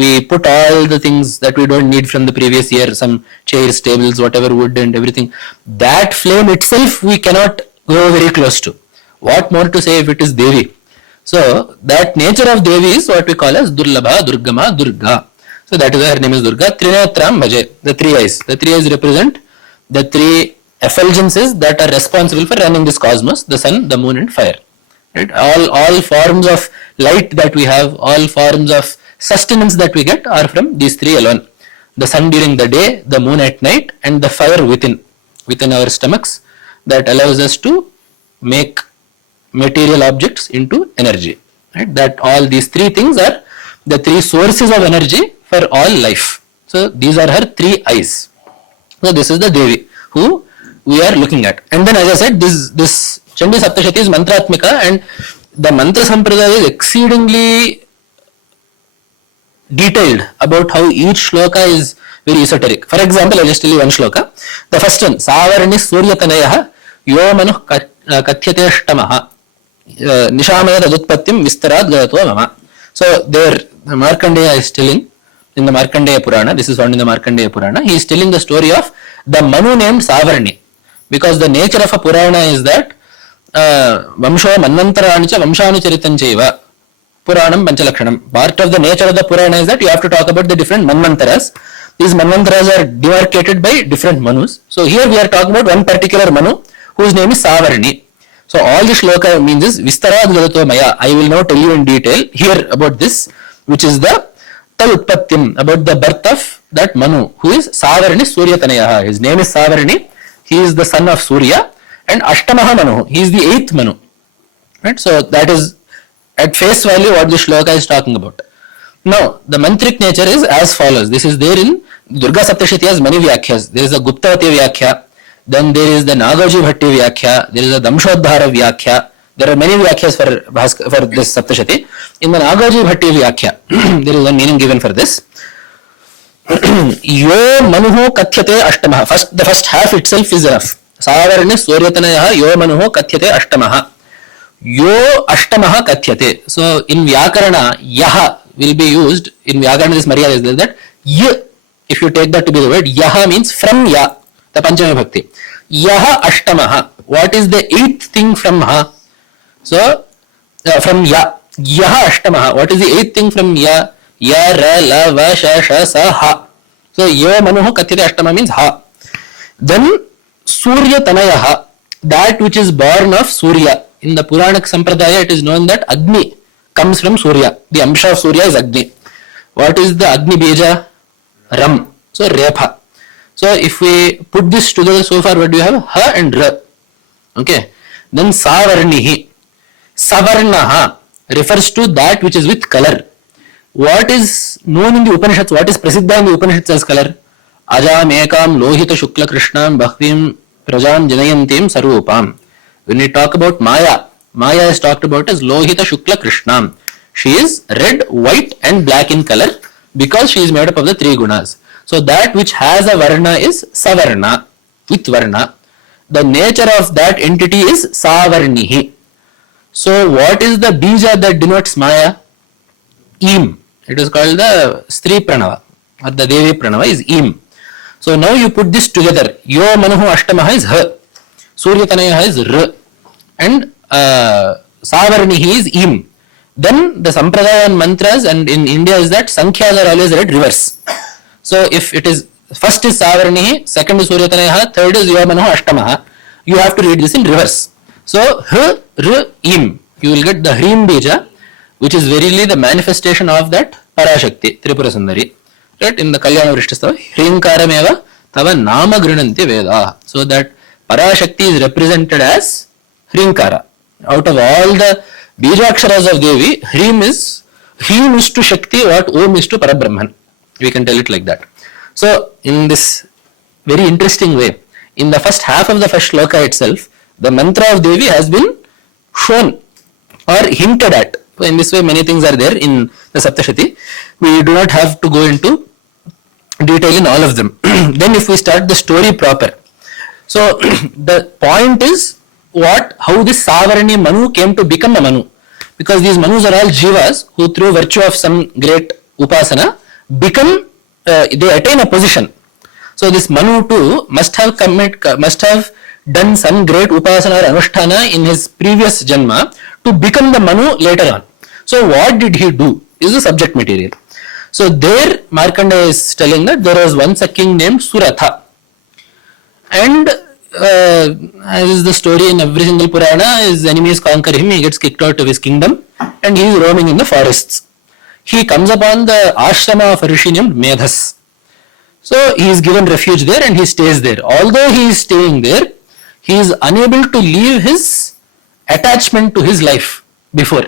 We put all the things that we don't need from the previous year, some chairs, tables, whatever, wood and everything. That flame itself we cannot go very close to. What more to say if it is Devi? So that nature of Devi is what we call as Durlabha, Durgama, Durga. So that is why her name is Durga. Trinetram Bhaje, the three eyes. The three eyes represent the three effulgences that are responsible for running this cosmos, the sun, the moon and fire. Right? All forms of light that we have, all forms of sustenance that we get are from these three alone. The sun during the day, the moon at night and the fire within our stomachs that allows us to make material objects into energy. Right? That all these three things are the three sources of energy for all life. So these are her three eyes. So this is the Devi who we are looking at. And then as I said, this Chandi Saptashati is Mantratmika, and the Mantra Sampradaya is exceedingly detailed about how each shloka is very esoteric. For example, I will just tell you one shloka. The first one, Savarani Suryatanayaha Yomanuh Kathyate Shtamaha Nishamaya Tadutpattim Vistarad Gadatva Mama. So there Markandeya is telling in the Markandeya Purana, this is found in the Markandeya Purana, he is telling the story of the Manu named Savarani, because the nature of a Purana is that Vamsho Manvantaranicha Vamshanucharitanchaiva Puranam Panchalakshanam. Part of the nature of the Purana is that you have to talk about the different Manvantaras. These Manvantaras are demarcated by different Manus. So here we are talking about one particular Manu whose name is Savarani. So all this shloka means is Vistarad Gadato Maya. I will now tell you in detail here about this, which is the Talutpattim, about the birth of that Manu, who is Savarani Suryatanayaha. His name is Savarani. He is the son of Surya, and Ashtamaha Manu. He is the eighth Manu. Right? So that is at face value what this shloka is talking about. Now the mantric nature is as follows. This is there in Durga Saptashati has many vyakhyas. There is a Guptavati Vyakhya, then there is the Nagaji Bhatti Vyakhya, there is a Damshodhara Vyakhya. There are many Vyakyas for this Saptashati. In the Nagaji Bhatti Vyakhya, there is a meaning given for this. Yo Manuho Kathyate Ashtamaha. The first half itself is enough. Savarani Suryatanayaha Yo Manuho Kathyate Ashtamaha. Yo Ashtamaha Kathyate. So in Vyakarana, Yaha will be used. In Vyakarana, this Maryada is there that Y, if you take that to be the word, Yaha means from Ya, the Panchami Bhakti. Yaha Ashtamaha. What is the eighth thing from Ha? So from Ya. Yaha Ashtamaha. What is the eighth thing from Ya? Ya, Ra, La, Va, Sha, Sha, Sa, Ha. So Yo Manuho Kathyate Ashtama means Ha. Then Surya Tanayaha, that which is born of Surya. In the Puranak Sampradaya, it is known that Agni comes from Surya. The Amsha of Surya is Agni. What is the Agni Beja? Ram. So Repha. So if we put this together so far, what do you have? Ha and Ra. Okay. Then Savarnihi. Savarnaha refers to that which is with color. What is known in the Upanishads? What is Prasiddha in the Upanishads as color? Ajam ekam lohita shukla krishnam bhakvim prajam janayantim sarupam. When we talk about Maya, Maya is talked about as lohita shukla krishnam. She is red, white and black in color because she is made up of the three gunas. So that which has a varna is Savarna, with varna. The nature of that entity is Savarnihi. So what is the bija that denotes Maya? Im. It is called the Stri Pranava or the Devi Pranava is Im. So now you put this together. Yo Manuhu Ashtamaha is Ha. Suryatanayaha is R. And Savarnihi is Im. Then the Sampradaya and mantras and in India is that Sankhyas are always read reverse. So if it is first is Savarnihi, second is Suryatanayaha, third is Yo Manuhu Ashtamaha, you have to read this in reverse. So H, R, Im. You will get the Hrim Bija, which is verily the manifestation of that Parashakti, Tripura Sundari. Right? In the Kalyana Vrishtasthava, Hrimkarameva Tava Nama Grinanti Veda. So that Parashakti is represented as Hrimkara. Out of all the Bijaksharas of Devi, Hrim is to Shakti what Om is to Parabrahman. We can tell it like that. So in this very interesting way, in the first half of the first shloka itself, the mantra of Devi has been shown or hinted at. So in this way many things are there in the Saptashati. We do not have to go into detail in all of them. Then if we start the story proper. So the point is how this Savarani Manu came to become a Manu. Because these Manus are all Jivas who through virtue of some great upasana become, they attain a position. So this Manu too must have done some great upasana or anusthana in his previous janma to become the Manu later on. So what did he do is the subject material. So there Markandeya is telling that there was once a king named Suratha, and as is the story in every single Purana, his enemies conquer him, he gets kicked out of his kingdom and he is roaming in the forests. He comes upon the ashrama of a rishi named Medhas. So he is given refuge there and he stays there. Although he is staying there, he is unable to leave his attachment to his life before.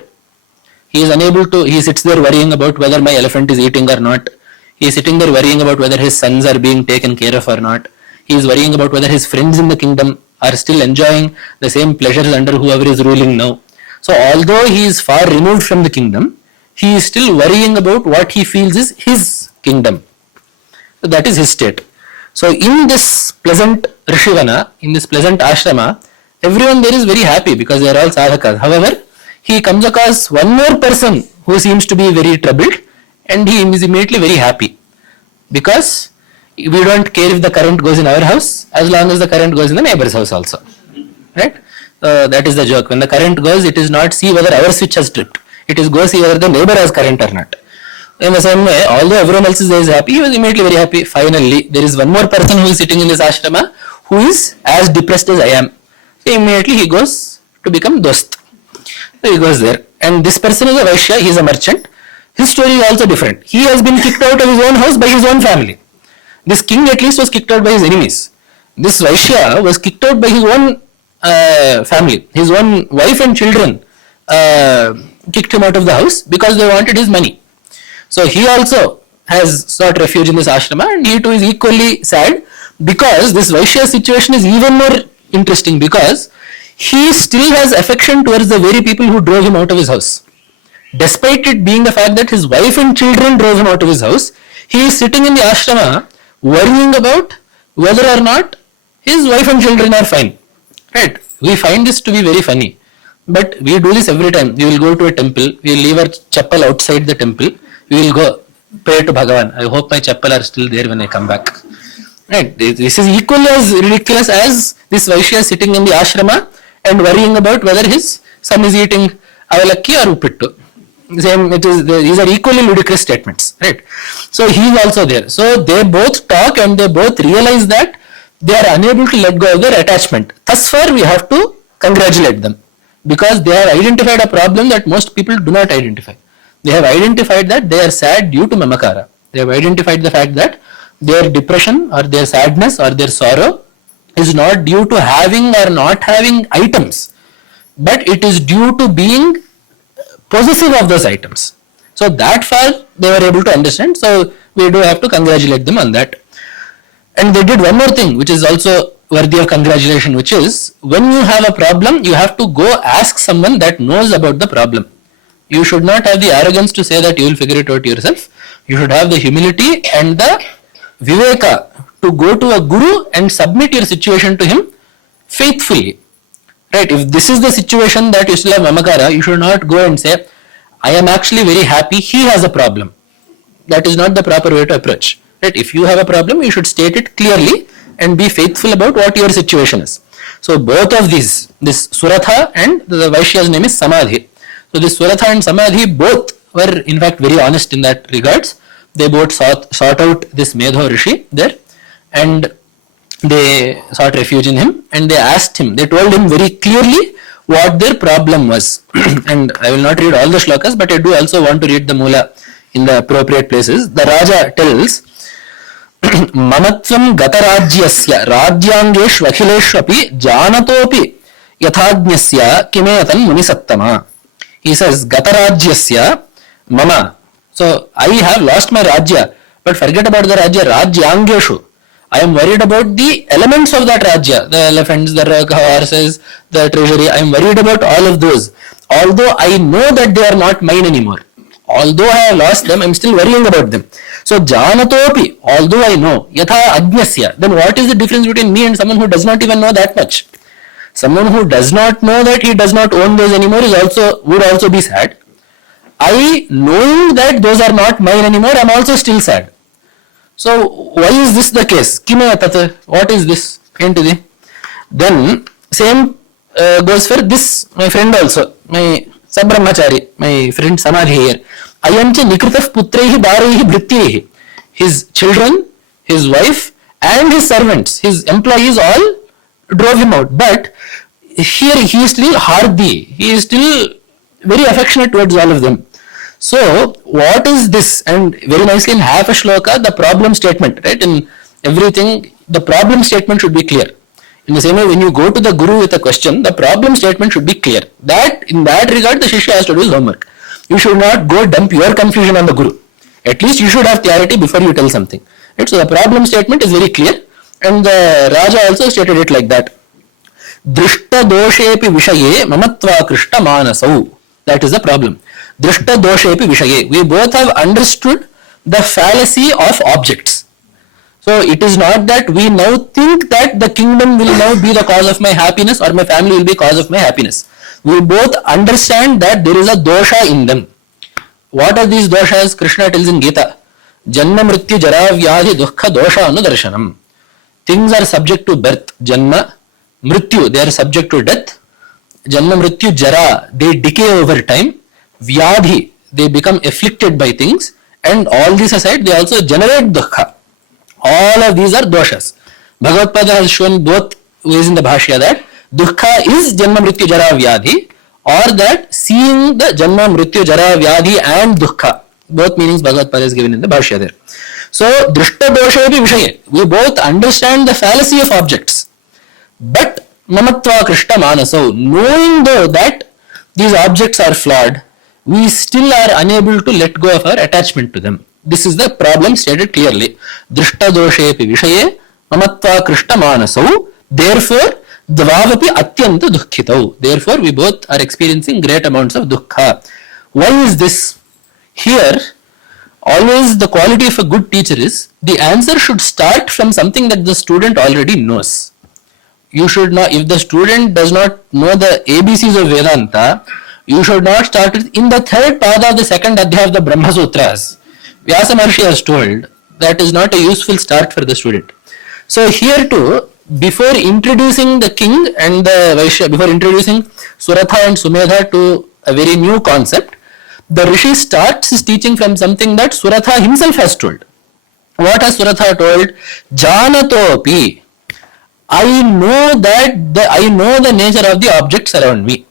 He is unable to, he sits there worrying about whether my elephant is eating or not. He is sitting there worrying about whether his sons are being taken care of or not. He is worrying about whether his friends in the kingdom are still enjoying the same pleasures under whoever is ruling now. So although he is far removed from the kingdom, he is still worrying about what he feels is his kingdom. So that is his state. So in this pleasant Rishivana, in this pleasant ashrama, everyone there is very happy because they are all sadhakas. However, he comes across one more person who seems to be very troubled and he is immediately very happy because we don't care if the current goes in our house as long as the current goes in the neighbor's house also. Right? That is the joke. When the current goes, it is not see whether our switch has tripped. It is go see whether the neighbor has current or not. In the same way, although everyone else is happy, he was immediately very happy. Finally, there is one more person who is sitting in this ashrama who is as depressed as I am. So immediately he goes to become dost. So he goes there. And this person is a Vaishya, he is a merchant. His story is also different. He has been kicked out of his own house by his own family. This king at least was kicked out by his enemies. This Vaishya was kicked out by his own family. His own wife and children kicked him out of the house because they wanted his money. So he also has sought refuge in this ashrama and he too is equally sad because this Vaishya situation is even more interesting because he still has affection towards the very people who drove him out of his house. Despite it being the fact that his wife and children drove him out of his house, he is sitting in the ashrama worrying about whether or not his wife and children are fine. Right? We find this to be very funny. But we do this every time. We will go to a temple, we will leave our chappal outside the temple, we will go pray to Bhagavan. I hope my chappal are still there when I come back. Right? This is equally as ridiculous as this Vaishya sitting in the ashrama and worrying about whether his son is eating avalakki or uppittu. These are equally ludicrous statements. Right? So he is also there. So they both talk and they both realize that they are unable to let go of their attachment. Thus far we have to congratulate them because they have identified a problem that most people do not identify. They have identified that they are sad due to mamakara. They have identified the fact that their depression or their sadness or their sorrow is not due to having or not having items, but it is due to being possessive of those items. So that far they were able to understand. So we do have to congratulate them on that. And they did one more thing which is also worthy of congratulation, which is when you have a problem, you have to go ask someone that knows about the problem. You should not have the arrogance to say that you will figure it out yourself. You should have the humility and the viveka to go to a guru and submit your situation to him faithfully. Right? If this is the situation that you still have mamakara, you should not go and say, I am actually very happy, he has a problem. That is not the proper way to approach. Right? If you have a problem, you should state it clearly and be faithful about what your situation is. So both of these, this Suratha and the Vaishya's name is Samadhi. So this Suratha and Samadhi both were in fact very honest in that regards. They both sought out this Medho Rishi there and they sought refuge in him and they asked him, they told him very clearly what their problem was. And I will not read all the shlokas, but I do also want to read the Mula in the appropriate places. The Raja tells, Mamatvam gatarajyasya rajyangeshv akhileshvapi janatopi yathajnasya kimetan munisattama. He says, gatarajyasya mama. So I have lost my rajya, but forget about the rajya, rajyangeshu. I am worried about the elements of that rajya, the elephants, the horses, the treasury. I am worried about all of those. Although I know that they are not mine anymore. Although I have lost them, I am still worrying about them. So janatopi, although I know, yatha ajnasya, then what is the difference between me and someone who does not even know that much? Someone who does not know that he does not own those anymore would also be sad. I, knowing that those are not mine anymore, I am also still sad. So why is this the case? Kime tat? What is this? Then same goes for this, my friend also, my Sabrahmachari, my friend Samadhi here. Ayamcha nikritaf putrehi barehi bhrityehi. His children, his wife and his servants, his employees all drove him out. But here he is still hardi. He is still very affectionate towards all of them. So what is this? And very nicely in half a shloka, the problem statement, right? In everything, the problem statement should be clear. In the same way, when you go to the guru with a question, the problem statement should be clear. That in that regard, the Shishya has to do his homework. You should not go dump your confusion on the guru. At least you should have clarity before you tell something. Right? So the problem statement is very clear, and the Raja also stated it like that. Drishta doshepi vishaye mamatva krishta manasau. That is the problem. Drishta doshepi vishaye. We both have understood the fallacy of objects. So it is not that we now think that the kingdom will now be the cause of my happiness or my family will be cause of my happiness. We both understand that there is a dosha in them. What are these doshas? Krishna tells in Gita. Janma mrityu jara vyadhi dukkha dosha anudarshanam. Things are subject to birth. Janma, mrityu, they are subject to death. Janma mrityu jara, they decay over time. Vyadhi, they become afflicted by things. And all this aside, they also generate dukkha. All of these are doshas. Bhagavad Pada has shown both ways in the Bhashya that dukkha is janma mrityu jara vyadhi, or that seeing the janma mrityu jara vyadhi and dukkha. Both meanings Bhagavad Pada is given in the Bhashya there. So, drishta doshepi vishaye. We both understand the fallacy of objects. But mamatva krishta manasau. Knowing though that these objects are flawed, we still are unable to let go of our attachment to them. This is the problem stated clearly. Drishta doshepi vishaye mamatva krishta manasau. Therefore, dvavapi atyanta dukkhitau. Therefore, we both are experiencing great amounts of dukkha. Why is this? Here, always the quality of a good teacher is the answer should start from something that the student already knows. You should not, if the student does not know the ABCs of Vedanta, you should not start it in the third pada of the second adhyaya of the Brahma Sutras. Vyasa Maharshi has told that is not a useful start for the student. So here too, before introducing the king and the Vaishya, before introducing Suratha and Sumedha to a very new concept, the Rishi starts his teaching from something that Suratha himself has told. What has Suratha told? Janatopi. I know the nature of the objects around me.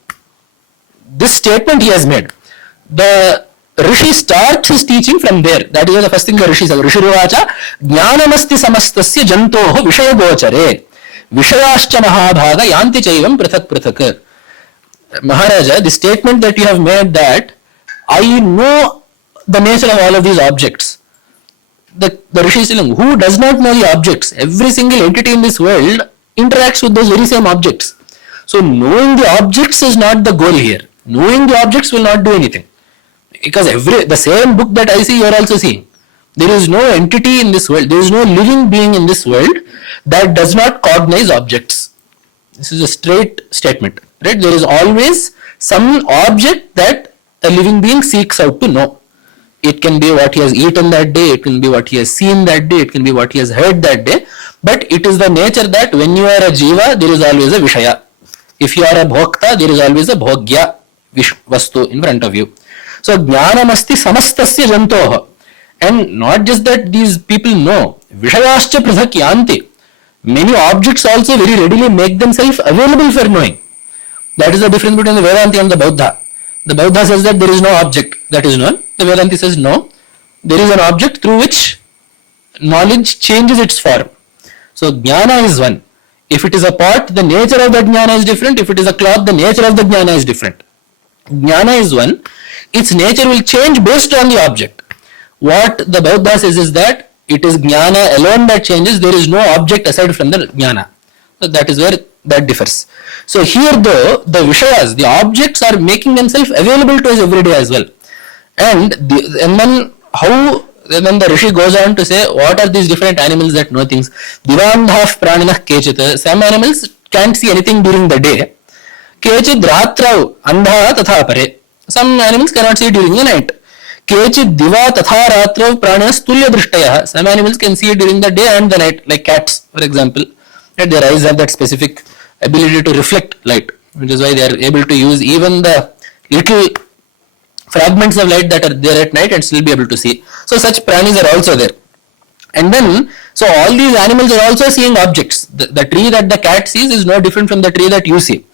This statement he has made. The Rishi starts his teaching from there. That is the first thing the Rishi says. Rishi Ruvacha, Jnanamasti samastasya jantoho vishayagochare. Vishayascha mahabhaga yanti chaivam prathak prathak. Maharaja, the statement that you have made that I know the nature of all of these objects. The Rishi is saying, who does not know the objects? Every single entity in this world interacts with those very same objects. So knowing the objects is not the goal here. Knowing the objects will not do anything. Because the same book that I see, you are also seeing. There is no entity in this world, there is no living being in this world that does not cognize objects. This is a straight statement. Right? There is always some object that a living being seeks out to know. It can be what he has eaten that day, it can be what he has seen that day, it can be what he has heard that day. But it is the nature that when you are a jiva, there is always a vishaya. If you are a bhokta, there is always a bhogya vastu in front of you. So, jnanamasti samastasya jantoha. And not just that these people know, vishayascha prathak yanti. Many objects also very readily make themselves available for knowing. That is the difference between the Vedanti and the Bauddha. The Bauddha says that there is no object that is known. The Vedanti says no. There is an object through which knowledge changes its form. So, jnana is one. If it is a pot, the nature of that jnana is different. If it is a cloth, the nature of the jnana is different. Jnana is one. Its nature will change based on the object. What the Bauddha says is that it is jnana alone that changes. There is no object aside from the jnana. So that is where that differs. So here though, the vishayas, the objects are making themselves available to us every day as well. And then the Rishi goes on to say, what are these different animals that know things? Divandhaf praninah kechit. Some animals can't see anything during the day. Kechid ratrav andha tatha pare. Some animals cannot see during the night. Kechit diva tatha ratrav pranas tulya drishtayah. Some animals can see during the day and the night, like cats, for example. And their eyes have that specific ability to reflect light, which is why they are able to use even the little fragments of light that are there at night and still be able to see. So such pranis are also there. And then, so all these animals are also seeing objects. The tree that the cat sees is no different from the tree that you see.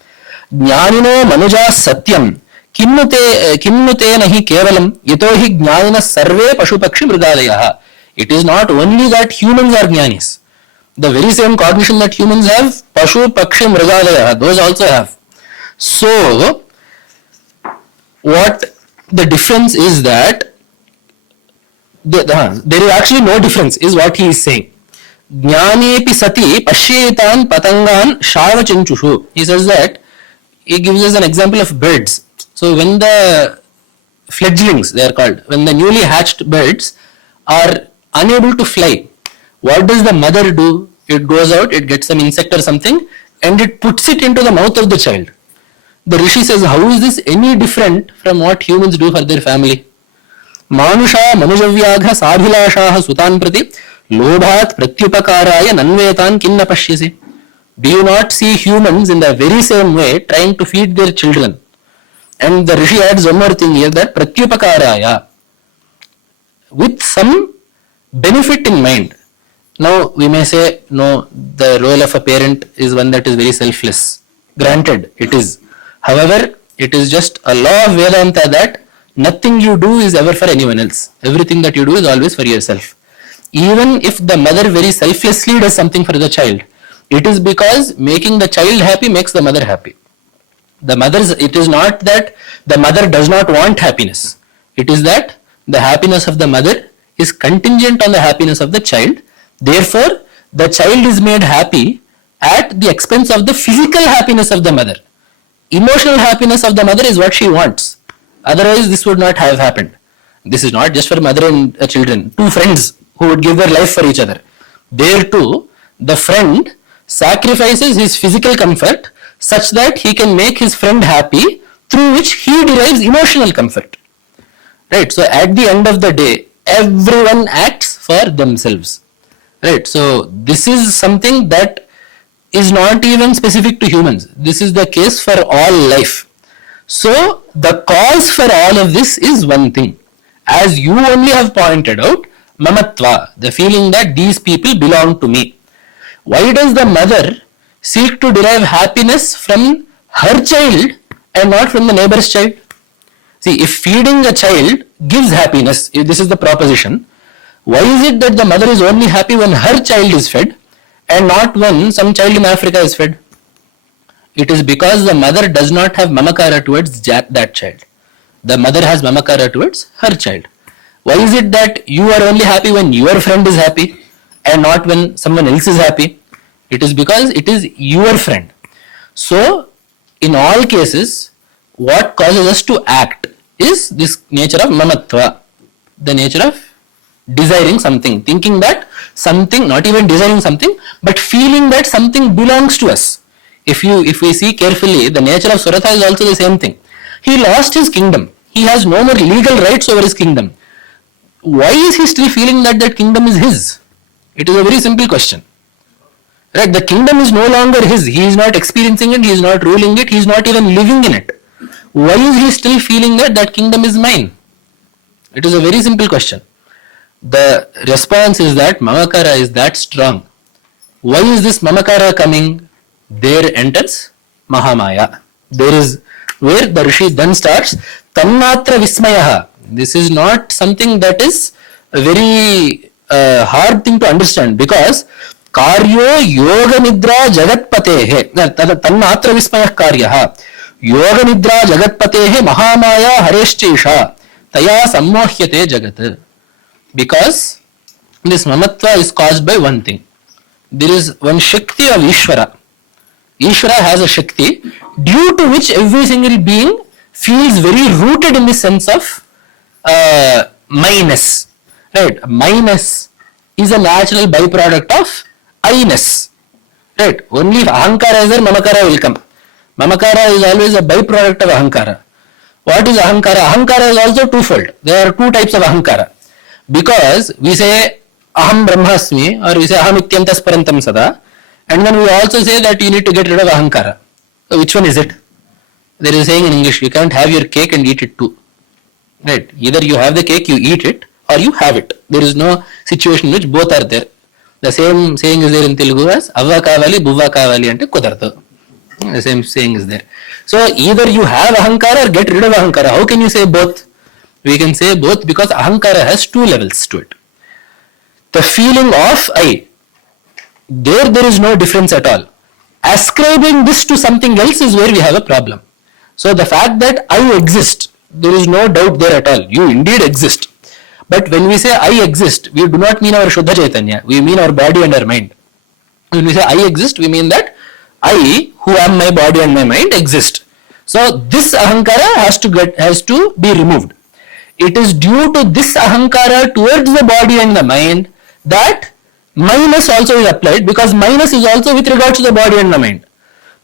Jnanino manuja satyam kinnute nahi kevalam yato hi jnanina sarve pashupakshi mrigadayah. It is not only that humans are jnanis. The very same cognition that humans have, pashu pakshi mrigadayah, those also have. So, what the difference is that there is actually no difference, is what he is saying. Jnanepi sati pashyetan patangan shavachanchushu. He says that, he gives us an example of birds. So when the fledglings, they are called, when the newly hatched birds are unable to fly, what does the mother do? It goes out, it gets some insect or something, and it puts it into the mouth of the child. The Rishi says, how is this any different from what humans do for their family? Manusha manujavyaghra sabhilashaha sutan prati lobhat pratyupakaraya nanvetan kinna pashyasi. Do you not see humans in the very same way trying to feed their children? And the Rishi adds one more thing here, that pratyupakaraya, with some benefit in mind. Now we may say, no, the role of a parent is one that is very selfless. Granted, it is. However, it is just a law of Vedanta that nothing you do is ever for anyone else. Everything that you do is always for yourself. Even if the mother very selflessly does something for the child, it is because making the child happy makes the mother happy. It is not that the mother does not want happiness. It is that the happiness of the mother is contingent on the happiness of the child. Therefore, the child is made happy at the expense of the physical happiness of the mother. Emotional happiness of the mother is what she wants. Otherwise, this would not have happened. This is not just for mother and children. Two friends who would give their life for each other. There too, the friend sacrifices his physical comfort such that he can make his friend happy, through which he derives emotional comfort. Right? So at the end of the day, everyone acts for themselves. Right? So this is something that is not even specific to humans. This is the case for all life. So the cause for all of this is one thing. As you only have pointed out, mamatva, the feeling that these people belong to me. Why does the mother seek to derive happiness from her child and not from the neighbor's child? See, if feeding a child gives happiness, if this is the proposition, why is it that the mother is only happy when her child is fed and not when some child in Africa is fed? It is because the mother does not have mamakara towards that child. The mother has mamakara towards her child. Why is it that you are only happy when your friend is happy and not when someone else is happy? It is because it is your friend. So, in all cases, what causes us to act is this nature of mamatva, the nature of desiring something, thinking that something, not even desiring something, but feeling that something belongs to us. If we see carefully, the nature of Suratha is also the same thing. He lost his kingdom. He has no more legal rights over his kingdom. Why is he still feeling that that kingdom is his? It is a very simple question. Right? The kingdom is no longer his. He is not experiencing it. He is not ruling it. He is not even living in it. Why is he still feeling that that kingdom is mine? It is a very simple question. The response is that mamakara is that strong. Why is this mamakara coming? There enters Mahamaya. There is where the Rishi then starts Tannatra Vismayaha. This is not something that is a very hard thing to understand, because Karyo Yoga Nidra Jagat Patehe Tannatra Vismayah Karyaha Yoga Nidra Jagat Patehe Mahamaya Hareshchesha Taya Sammohyate Jagat. Because this mamatva is caused by one thing. There is one Shakti of Ishwara. Ishwara has a Shakti due to which every single being feels very rooted in the sense of minus. Right? Minus is a natural byproduct of I-ness. Right? Only if ahankara is there, mamakara will come. Mamakara is always a byproduct of ahankara. What is ahankara? Ahankara is also twofold. There are two types of ahankara. Because we say aham brahmasmi, or we say aham ityantas parantam sada, and then we also say that you need to get rid of ahankara. So which one is it? There is a saying in English, you can't have your cake and eat it too. Right? Either you have the cake, you eat it, or you have it. There is no situation in which both are there. The same saying is there in Telugu as avva kavali, buvva kavali ante kudaradu. The same saying is there. So either you have ahankara or get rid of ahankara. How can you say both? We can say both because ahankara has two levels to it. The feeling of I, there is no difference at all. Ascribing this to something else is where we have a problem. So the fact that I exist, there is no doubt there at all. You indeed exist. But when we say I exist, we do not mean our Shuddha Chaitanya. We mean our body and our mind. When we say I exist, we mean that I, who am my body and my mind, exist. So this ahankara has to be removed. It is due to this ahankara towards the body and the mind that minus also is applied, because minus is also with regards to the body and the mind.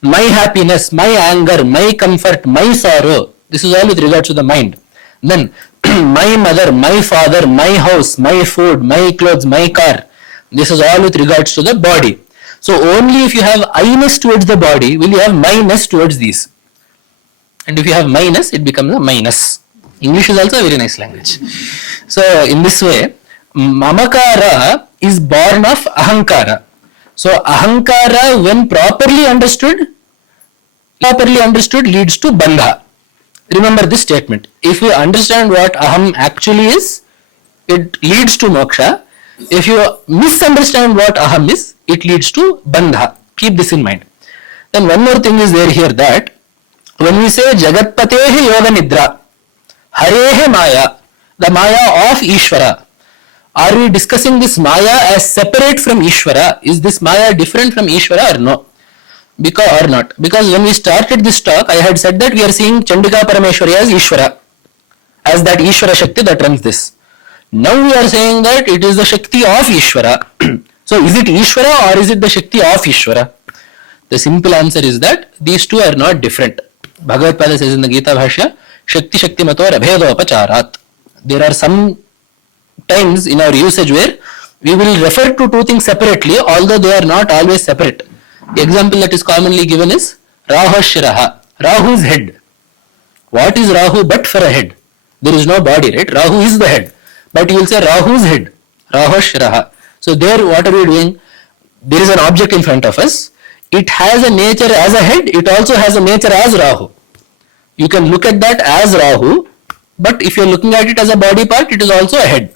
My happiness, my anger, my comfort, my sorrow, this is all with regards to the mind. Then my mother, my father, my house, my food, my clothes, my car, this is all with regards to the body. So only if you have I-ness towards the body will you have my-ness towards these. And if you have minus, it becomes a minus. English is also a very nice language. So in this way, mamakara is born of ahankara. So ahankara, when properly understood leads to bandha. Remember this statement. If you understand what aham actually is, it leads to moksha. If you misunderstand what aham is, it leads to bandha. Keep this in mind. Then one more thing is there here, that when we say Jagatpatehe Yoga Nidra, Harehe Maya, the Maya of Ishwara, are we discussing this Maya as separate from Ishwara? Is this Maya different from Ishwara or no? Because when we started this talk, I had said that we are seeing Chandika Parameshwari as Ishwara, as that Ishwara Shakti that runs this. Now we are saying that it is the Shakti of Ishwara. So is it Ishwara or is it the Shakti of Ishwara? The simple answer is that these two are not different. Bhagavad Pada says in the Gita Bhashya, Shakti Shakti Mato Abhedopacharat. There are some times in our usage where we will refer to two things separately, although they are not always separate. The example that is commonly given is Rahu Shiraha, Rahu's head. What is Rahu but for a head? There is no body, right? Rahu is the head. But you will say Rahu's head, Rahu Shiraha. So there what are we doing? There is an object in front of us. It has a nature as a head. It also has a nature as Rahu. You can look at that as Rahu, but if you are looking at it as a body part, it is also a head.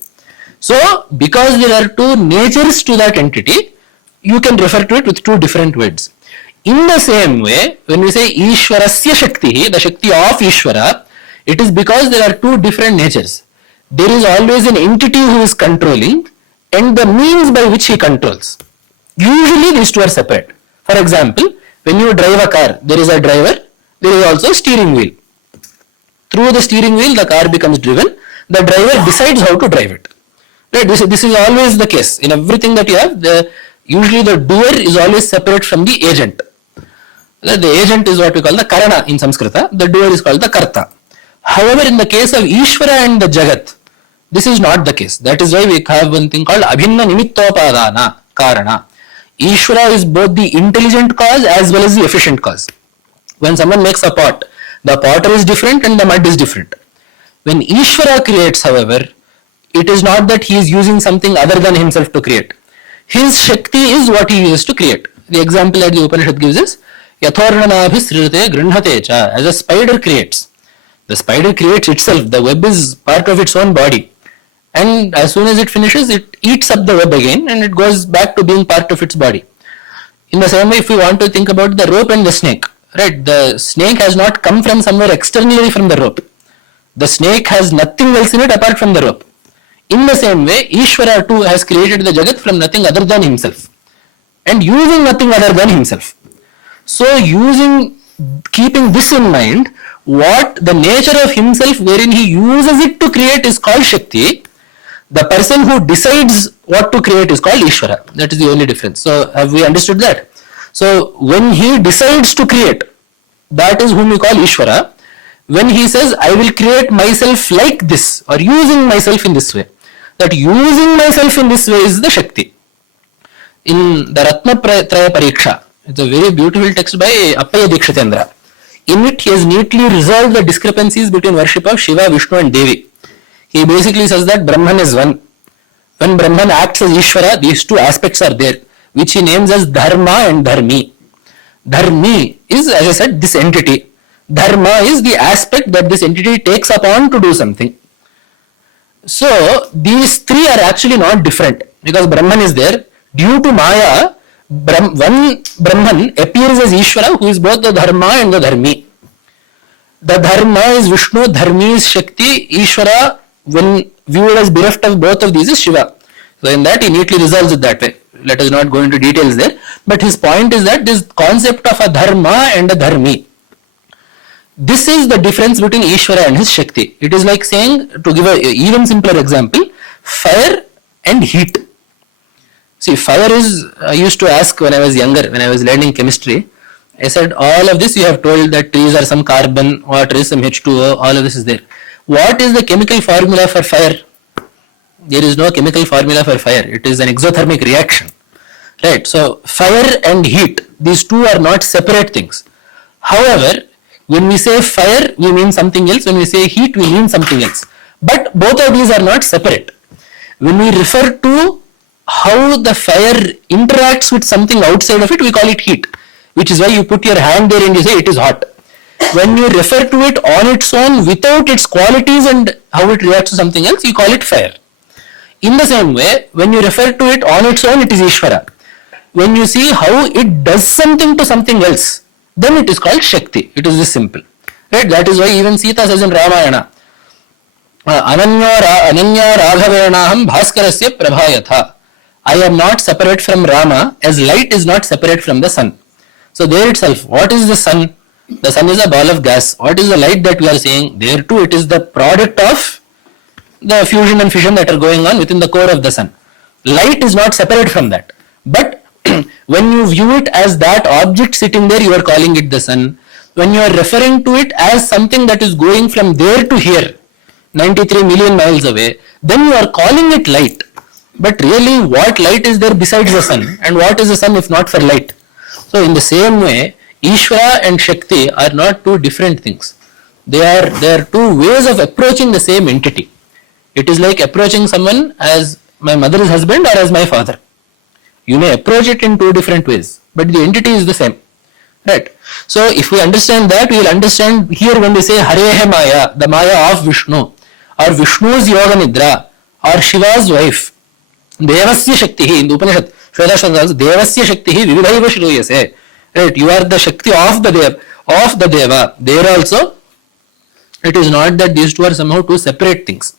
So because there are two natures to that entity, you can refer to it with two different words. In the same way, when we say Ishwarasya Shakti, the Shakti of Ishwara, it is because there are two different natures. There is always an entity who is controlling and the means by which he controls. Usually these two are separate. For example, when you drive a car, there is a driver, there is also a steering wheel. Through the steering wheel, the car becomes driven. The driver decides how to drive it. Right? This is always the case. In everything that you have, usually the doer is always separate from the agent. The agent is what we call the Karana in Sanskrita. The doer is called the Karta. However, in the case of Ishwara and the Jagat, this is not the case. That is why we have one thing called Abhinna Nimittopadana Karana. Ishwara is both the intelligent cause as well as the efficient cause. When someone makes a pot, the potter is different and the mud is different. When Ishwara creates, however, it is not that he is using something other than himself to create. His Shakti is what he uses to create. The example that the Upanishad gives is Yathornanabhisrite Grinhate cha. As a spider creates. The spider creates itself. The web is part of its own body. And as soon as it finishes, it eats up the web again and it goes back to being part of its body. In the same way, if we want to think about the rope and the snake, right? The snake has not come from somewhere externally from the rope. The snake has nothing else in it apart from the rope. In the same way, Ishwara too has created the Jagat from nothing other than himself and using nothing other than himself. So keeping this in mind, what the nature of himself wherein he uses it to create is called Shakti. The person who decides what to create is called Ishwara. That is the only difference. So have we understood that? So when he decides to create, that is whom we call Ishwara. when he says, I will create myself like this, or using myself in this way. That using myself in this way is the Shakti. In the Ratnatraya Pariksha, it's a very beautiful text by Appaya Dikshitendra. In it, he has neatly resolved the discrepancies between worship of Shiva, Vishnu and Devi. He basically says that Brahman is one. When Brahman acts as Ishwara, these two aspects are there, which he names as Dharma and Dharmi. Dharmi is, as I said, this entity. Dharma is the aspect that this entity takes upon to do something. So, these three are actually not different, because Brahman is there. Due to Maya, one Brahman appears as Ishwara, who is both the Dharma and the Dharmi. The Dharma is Vishnu, Dharmi is Shakti, Ishwara, when viewed as bereft of both of these, is Shiva. So, in that he neatly resolves it that way. Let us not go into details there. But his point is that this concept of a Dharma and a Dharmi, this is the difference between Ishwara and his Shakti. It is like saying, to give an even simpler example, fire and heat. See, fire is, I used to ask when I was younger, when I was learning chemistry, I said, all of this you have told that trees are some carbon, water is some H2O, all of this is there. What is the chemical formula for fire? There is no chemical formula for fire. It is an exothermic reaction. Right, so fire and heat, these two are not separate things. However, when we say fire, we mean something else. When we say heat, we mean something else. But both of these are not separate. When we refer to how the fire interacts with something outside of it, we call it heat. Which is why you put your hand there and you say it is hot. When you refer to it on its own, without its qualities and how it reacts to something else, you call it fire. In the same way, when you refer to it on its own, it is Ishwara. When you see how it does something to something else, then it is called Shakti. It is this simple. Right? That is why even Sita says in Ramayana, Ananya Raghavenaham Bhaskarasya Prabhayatha. I am not separate from Rama as light is not separate from the sun. So there itself, what is the sun? The sun is a ball of gas. What is the light that we are seeing? There too it is the product of the fusion and fission that are going on within the core of the sun. Light is not separate from that. But when you view it as that object sitting there, you are calling it the sun. When you are referring to it as something that is going from there to here, 93 million miles away, then you are calling it light. But really, what light is there besides the sun? And what is the sun if not for light? So in the same way, Ishvara and Shakti are not two different things. They are two ways of approaching the same entity. It is like approaching someone as my mother's husband or as my father. You may approach it in two different ways, but the entity is the same. Right? So if we understand that, we will understand here when we say Harehe Maya, the Maya of Vishnu, or Vishnu's Yoga Nidra, or Shiva's wife, Devasya Shakti, in the Upanishad, Shvedashwara, Devasya Shakti, Vividhaiva Shruyase. Right? You are the Shakti of the Deva. There also, it is not that these two are somehow two separate things.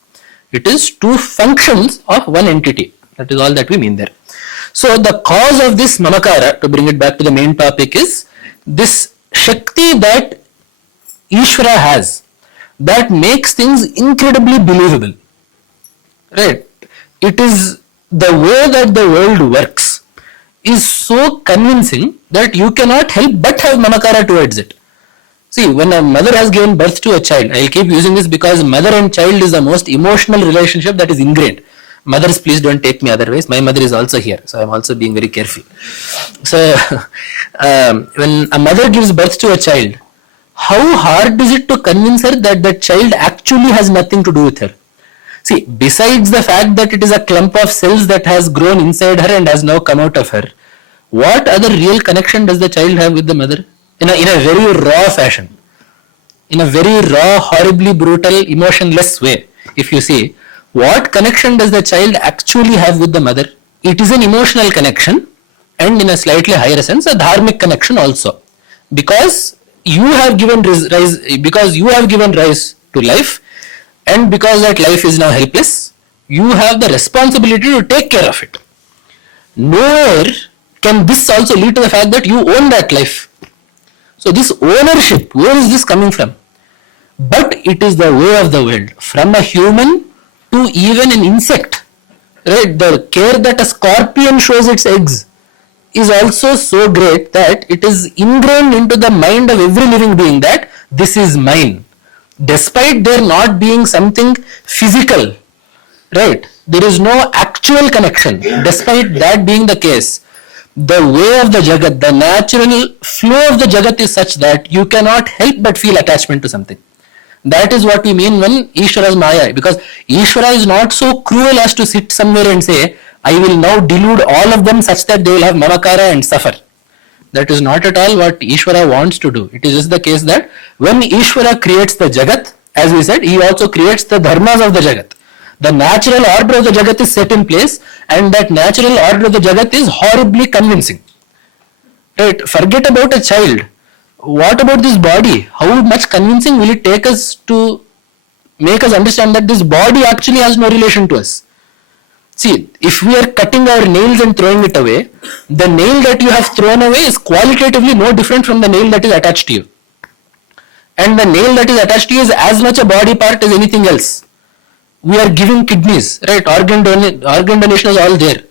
It is two functions of one entity. That is all that we mean there. So the cause of this Mamakara, to bring it back to the main topic, is this Shakti that Ishvara has, that makes things incredibly believable. Right? It is the way that the world works is so convincing that you cannot help but have Mamakara towards it. See, when a mother has given birth to a child, I will keep using this because mother and child is the most emotional relationship that is ingrained. Mothers, please don't take me otherwise. My mother is also here, so I am also being very careful. So, when a mother gives birth to a child, how hard is it to convince her that the child actually has nothing to do with her? See, besides the fact that it is a clump of cells that has grown inside her and has now come out of her, what other real connection does the child have with the mother? In a very raw fashion, in a very raw, horribly brutal, emotionless way. If you see, what connection does the child actually have with the mother? It is an emotional connection, and in a slightly higher sense, a dharmic connection also. Because you have given rise to life, and because that life is now helpless, you have the responsibility to take care of it. Nowhere can this also lead to the fact that you own that life. So this ownership, where is this coming from? But it is the way of the world. From a human to even an insect. Right? The care that a scorpion shows its eggs is also so great that it is ingrained into the mind of every living being that this is mine. despite there not being something physical, right? There is no actual connection. Despite that being the case, the way of the Jagat, the natural flow of the Jagat is such that you cannot help but feel attachment to something. That is what we mean when Ishwara is Maya, because Ishwara is not so cruel as to sit somewhere and say, I will now delude all of them such that they will have mamakara and suffer. That is not at all what Ishwara wants to do. It is just the case that when Ishwara creates the Jagat, as we said, he also creates the dharmas of the Jagat. The natural order of the Jagat is set in place, and that natural order of the Jagat is horribly convincing. Right? Forget about a child. What about this body? How much convincing will it take us to make us understand that this body actually has no relation to us? See, if we are cutting our nails and throwing it away, the nail that you have thrown away is qualitatively no different from the nail that is attached to you. And the nail that is attached to you is as much a body part as anything else. We are giving kidneys, right? Organ donation is all there.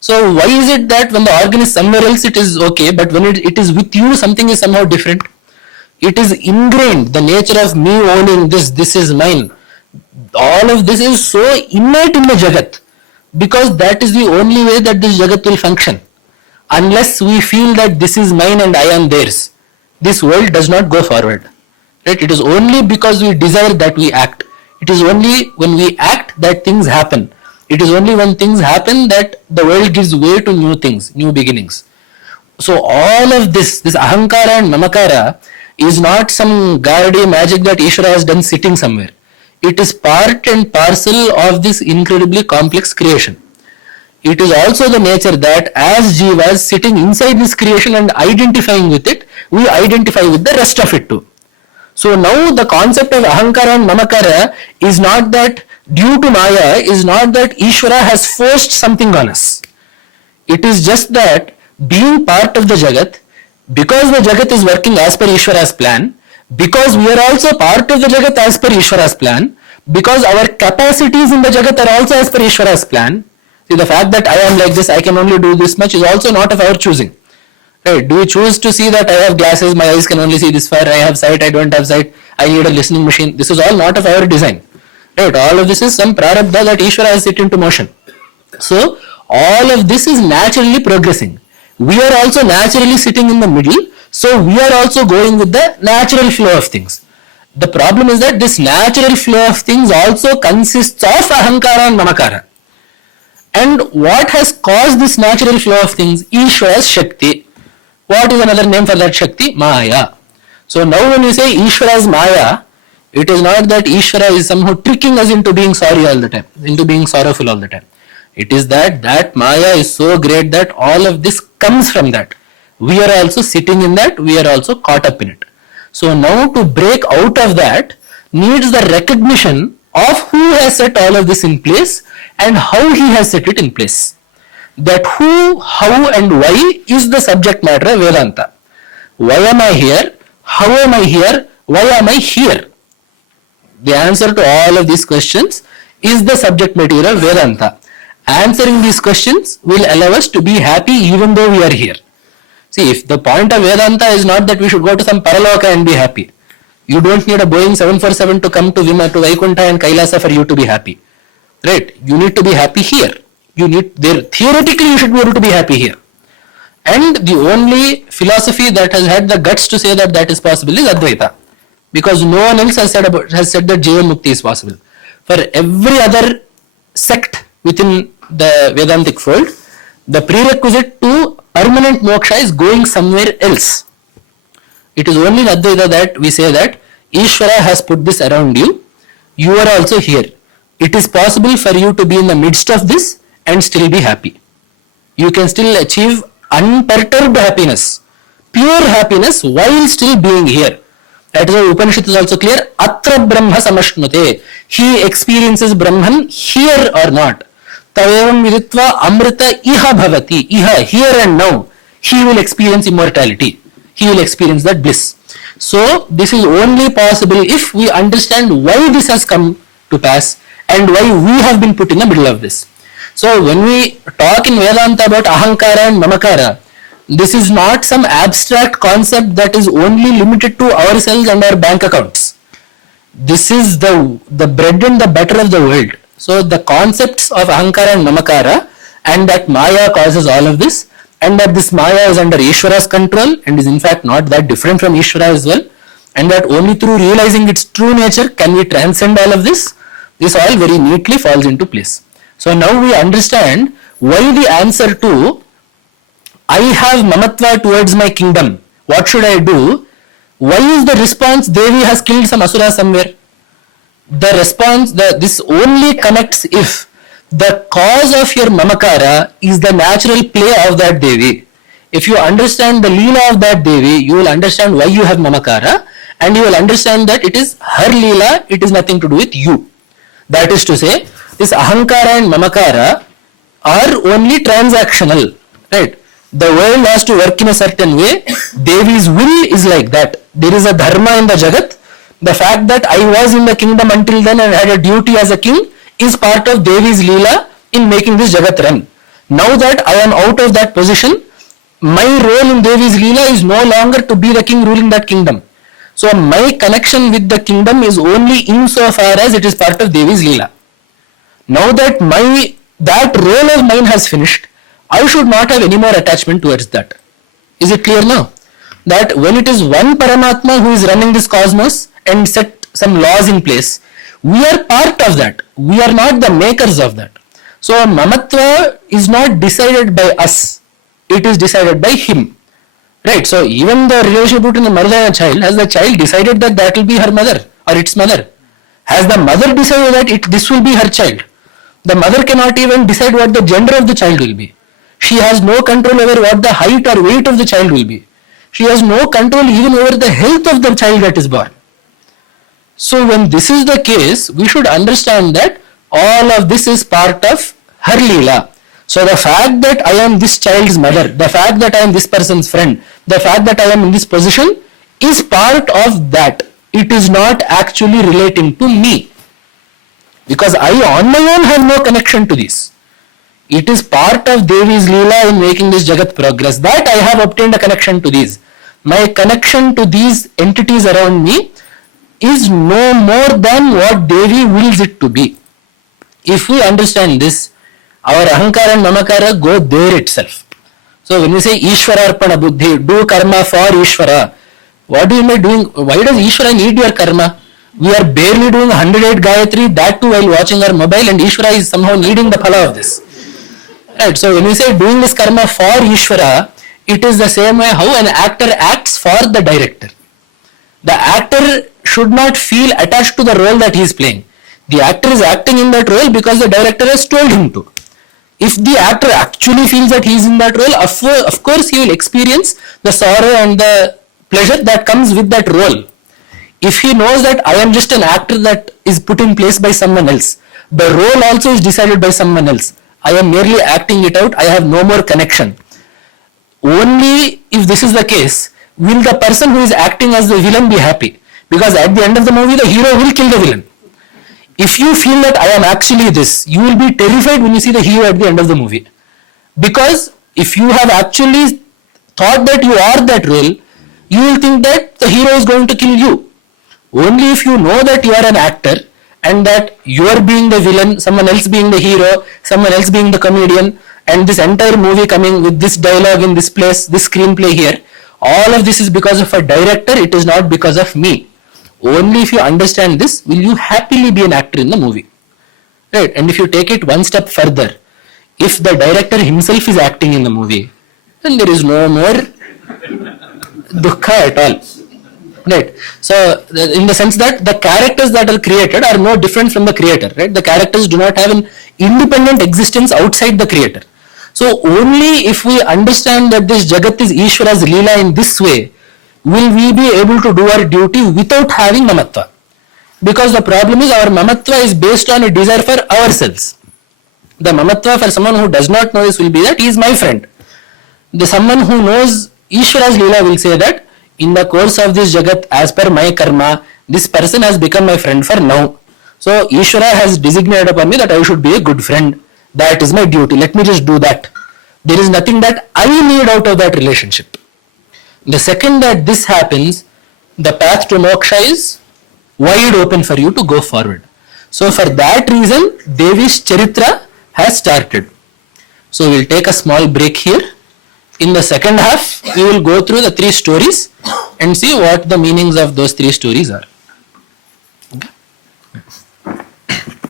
So why is it that when the organ is somewhere else it is okay, but when it is with you something is somehow different? It is ingrained, the nature of me owning this is mine. All of this is so innate in the Jagat, because that is the only way that this Jagat will function. Unless we feel that this is mine and I am theirs, this world does not go forward. Right? It is only because we desire that we act. It is only when we act that things happen. It is only when things happen that the world gives way to new things, new beginnings. So all of this ahankara and mamakara is not some Gardi magic that Ishwara has done sitting somewhere. It is part and parcel of this incredibly complex creation. It is also the nature that as Jivas sitting inside this creation and identifying with it, we identify with the rest of it too. So now the concept of ahankara and mamakara is not that due to Maya, is not that Ishwara has forced something on us. It is just that being part of the Jagat, because the Jagat is working as per Ishwara's plan, because we are also part of the Jagat as per Ishwara's plan, because our capacities in the Jagat are also as per Ishwara's plan. See, the fact that I am like this, I can only do this much is also not of our choosing. Right? Do we choose to see that I have glasses, my eyes can only see this far, I have sight, I don't have sight, I need a listening machine? This is all not of our design. Right? All of this is some prarabdha that Ishwara has set into motion. So, all of this is naturally progressing. We are also naturally sitting in the middle, so we are also going with the natural flow of things. The problem is that this natural flow of things also consists of ahankara and mamakara. And what has caused this natural flow of things? Ishwara's Shakti. What is another name for that Shakti? Maya. So now when you say Ishwara's Maya, it is not that Ishwara is somehow tricking us into being sorry all the time, into being sorrowful all the time. It is that Maya is so great that all of this comes from that. We are also sitting in that, we are also caught up in it. So now to break out of that needs the recognition of who has set all of this in place and how he has set it in place. That who, how and why is the subject matter of Vedanta. Why am I here? How am I here? Why am I here? The answer to all of these questions is the subject material Vedanta. Answering these questions will allow us to be happy even though we are here. See, if the point of Vedanta is not that we should go to some Paraloka and be happy, you don't need a Boeing 747 to come to Vaikuntha and Kailasa for you to be happy. Right? You need to be happy here. Theoretically you should be able to be happy here. And the only philosophy that has had the guts to say that that is possible is Advaita. Because no one else has said that Jivan Mukti is possible. For every other sect within the Vedantic fold, the prerequisite to permanent moksha is going somewhere else. It is only in Advaita that we say that Ishwara has put this around you, you are also here. It is possible for you to be in the midst of this and still be happy. You can still achieve unperturbed happiness, pure happiness while still being here. That is why Upanishad is also clear. Atra Brahma samashnute. He experiences Brahman here or not. Tavevam viditva amrita iha bhavati. Iha, here and now. He will experience immortality. He will experience that bliss. So this is only possible if we understand why this has come to pass and why we have been put in the middle of this. So when we talk in Vedanta about ahankara and mamakara, this is not some abstract concept that is only limited to ourselves and our bank accounts. This is the bread and the butter of the world. So the concepts of Ahankara and Mamakara, and that Maya causes all of this, and that this Maya is under Ishwara's control and is in fact not that different from Ishwara as well, and that only through realizing its true nature can we transcend all of this. This all very neatly falls into place. So now we understand why the answer to I have mamatva towards my kingdom, what should I do? Why is the response Devi has killed some asura somewhere? The response, this only connects if the cause of your mamakara is the natural play of that Devi. If you understand the leela of that Devi, you will understand why you have mamakara, and you will understand that it is her leela, it is nothing to do with you. That is to say, this ahankara and mamakara are only transactional, right? The world has to work in a certain way. Devi's will is like that. There is a dharma in the Jagat. The fact that I was in the kingdom until then and had a duty as a king is part of Devi's leela in making this Jagat run. Now that I am out of that position, my role in Devi's leela is no longer to be the king ruling that kingdom. So my connection with the kingdom is only insofar as it is part of Devi's leela. Now that that role of mine has finished, I should not have any more attachment towards that. Is it clear now? That when it is one Paramatma who is running this cosmos and set some laws in place, we are part of that. We are not the makers of that. So mamatva is not decided by us. It is decided by him. Right? So even the relationship between the mother and the child, has the child decided that that will be her mother or its mother? Has the mother decided that this will be her child? The mother cannot even decide what the gender of the child will be. She has no control over what the height or weight of the child will be. She has no control even over the health of the child that is born. So when this is the case, we should understand that all of this is part of her leela. So the fact that I am this child's mother, the fact that I am this person's friend, the fact that I am in this position is part of that. It is not actually relating to me. Because I on my own have no connection to this. It is part of Devi's leela in making this Jagat progress that I have obtained a connection to these. My connection to these entities around me is no more than what Devi wills it to be. If we understand this, our ahankara and mamakara go there itself. So when we say Ishwara arpana buddhi, do karma for Ishwara, what do you mean doing? Why does Ishwara need your karma? We are barely doing 108 Gayatri, that too while watching our mobile, and Ishwara is somehow needing the phala of this. Right, so when we say doing this karma for Ishwara, it is the same way how an actor acts for the director. The actor should not feel attached to the role that he is playing. The actor is acting in that role because the director has told him to. If the actor actually feels that he is in that role, of course he will experience the sorrow and the pleasure that comes with that role. If he knows that I am just an actor that is put in place by someone else, the role also is decided by someone else, I am merely acting it out, I have no more connection. Only if this is the case, will the person who is acting as the villain be happy? Because at the end of the movie, the hero will kill the villain. If you feel that I am actually this, you will be terrified when you see the hero at the end of the movie. Because if you have actually thought that you are that role, you will think that the hero is going to kill you. Only if you know that you are an actor and that you are being the villain, someone else being the hero, someone else being the comedian, and this entire movie coming with this dialogue in this place, this screenplay here, all of this is because of a director, it is not because of me. Only if you understand this, will you happily be an actor in the movie. Right? And if you take it one step further, if the director himself is acting in the movie, then there is no more dukkha at all. Right? So, in the sense that the characters that are created are no different from the creator. Right? The characters do not have an independent existence outside the creator. So, only if we understand that this Jagat is Ishwara's leela in this way, will we be able to do our duty without having mamatva. Because the problem is our mamatva is based on a desire for ourselves. The mamatva for someone who does not know this will be that he is my friend. The someone who knows Ishwara's leela will say that in the course of this Jagat, as per my karma, this person has become my friend for now. So Ishwara has designated upon me that I should be a good friend. That is my duty. Let me just do that. There is nothing that I need out of that relationship. The second that this happens, the path to moksha is wide open for you to go forward. So for that reason, Devi's Charitra has started. So we'll take a small break here. In the second half, we will go through the 3 stories and see what the meanings of those 3 stories are.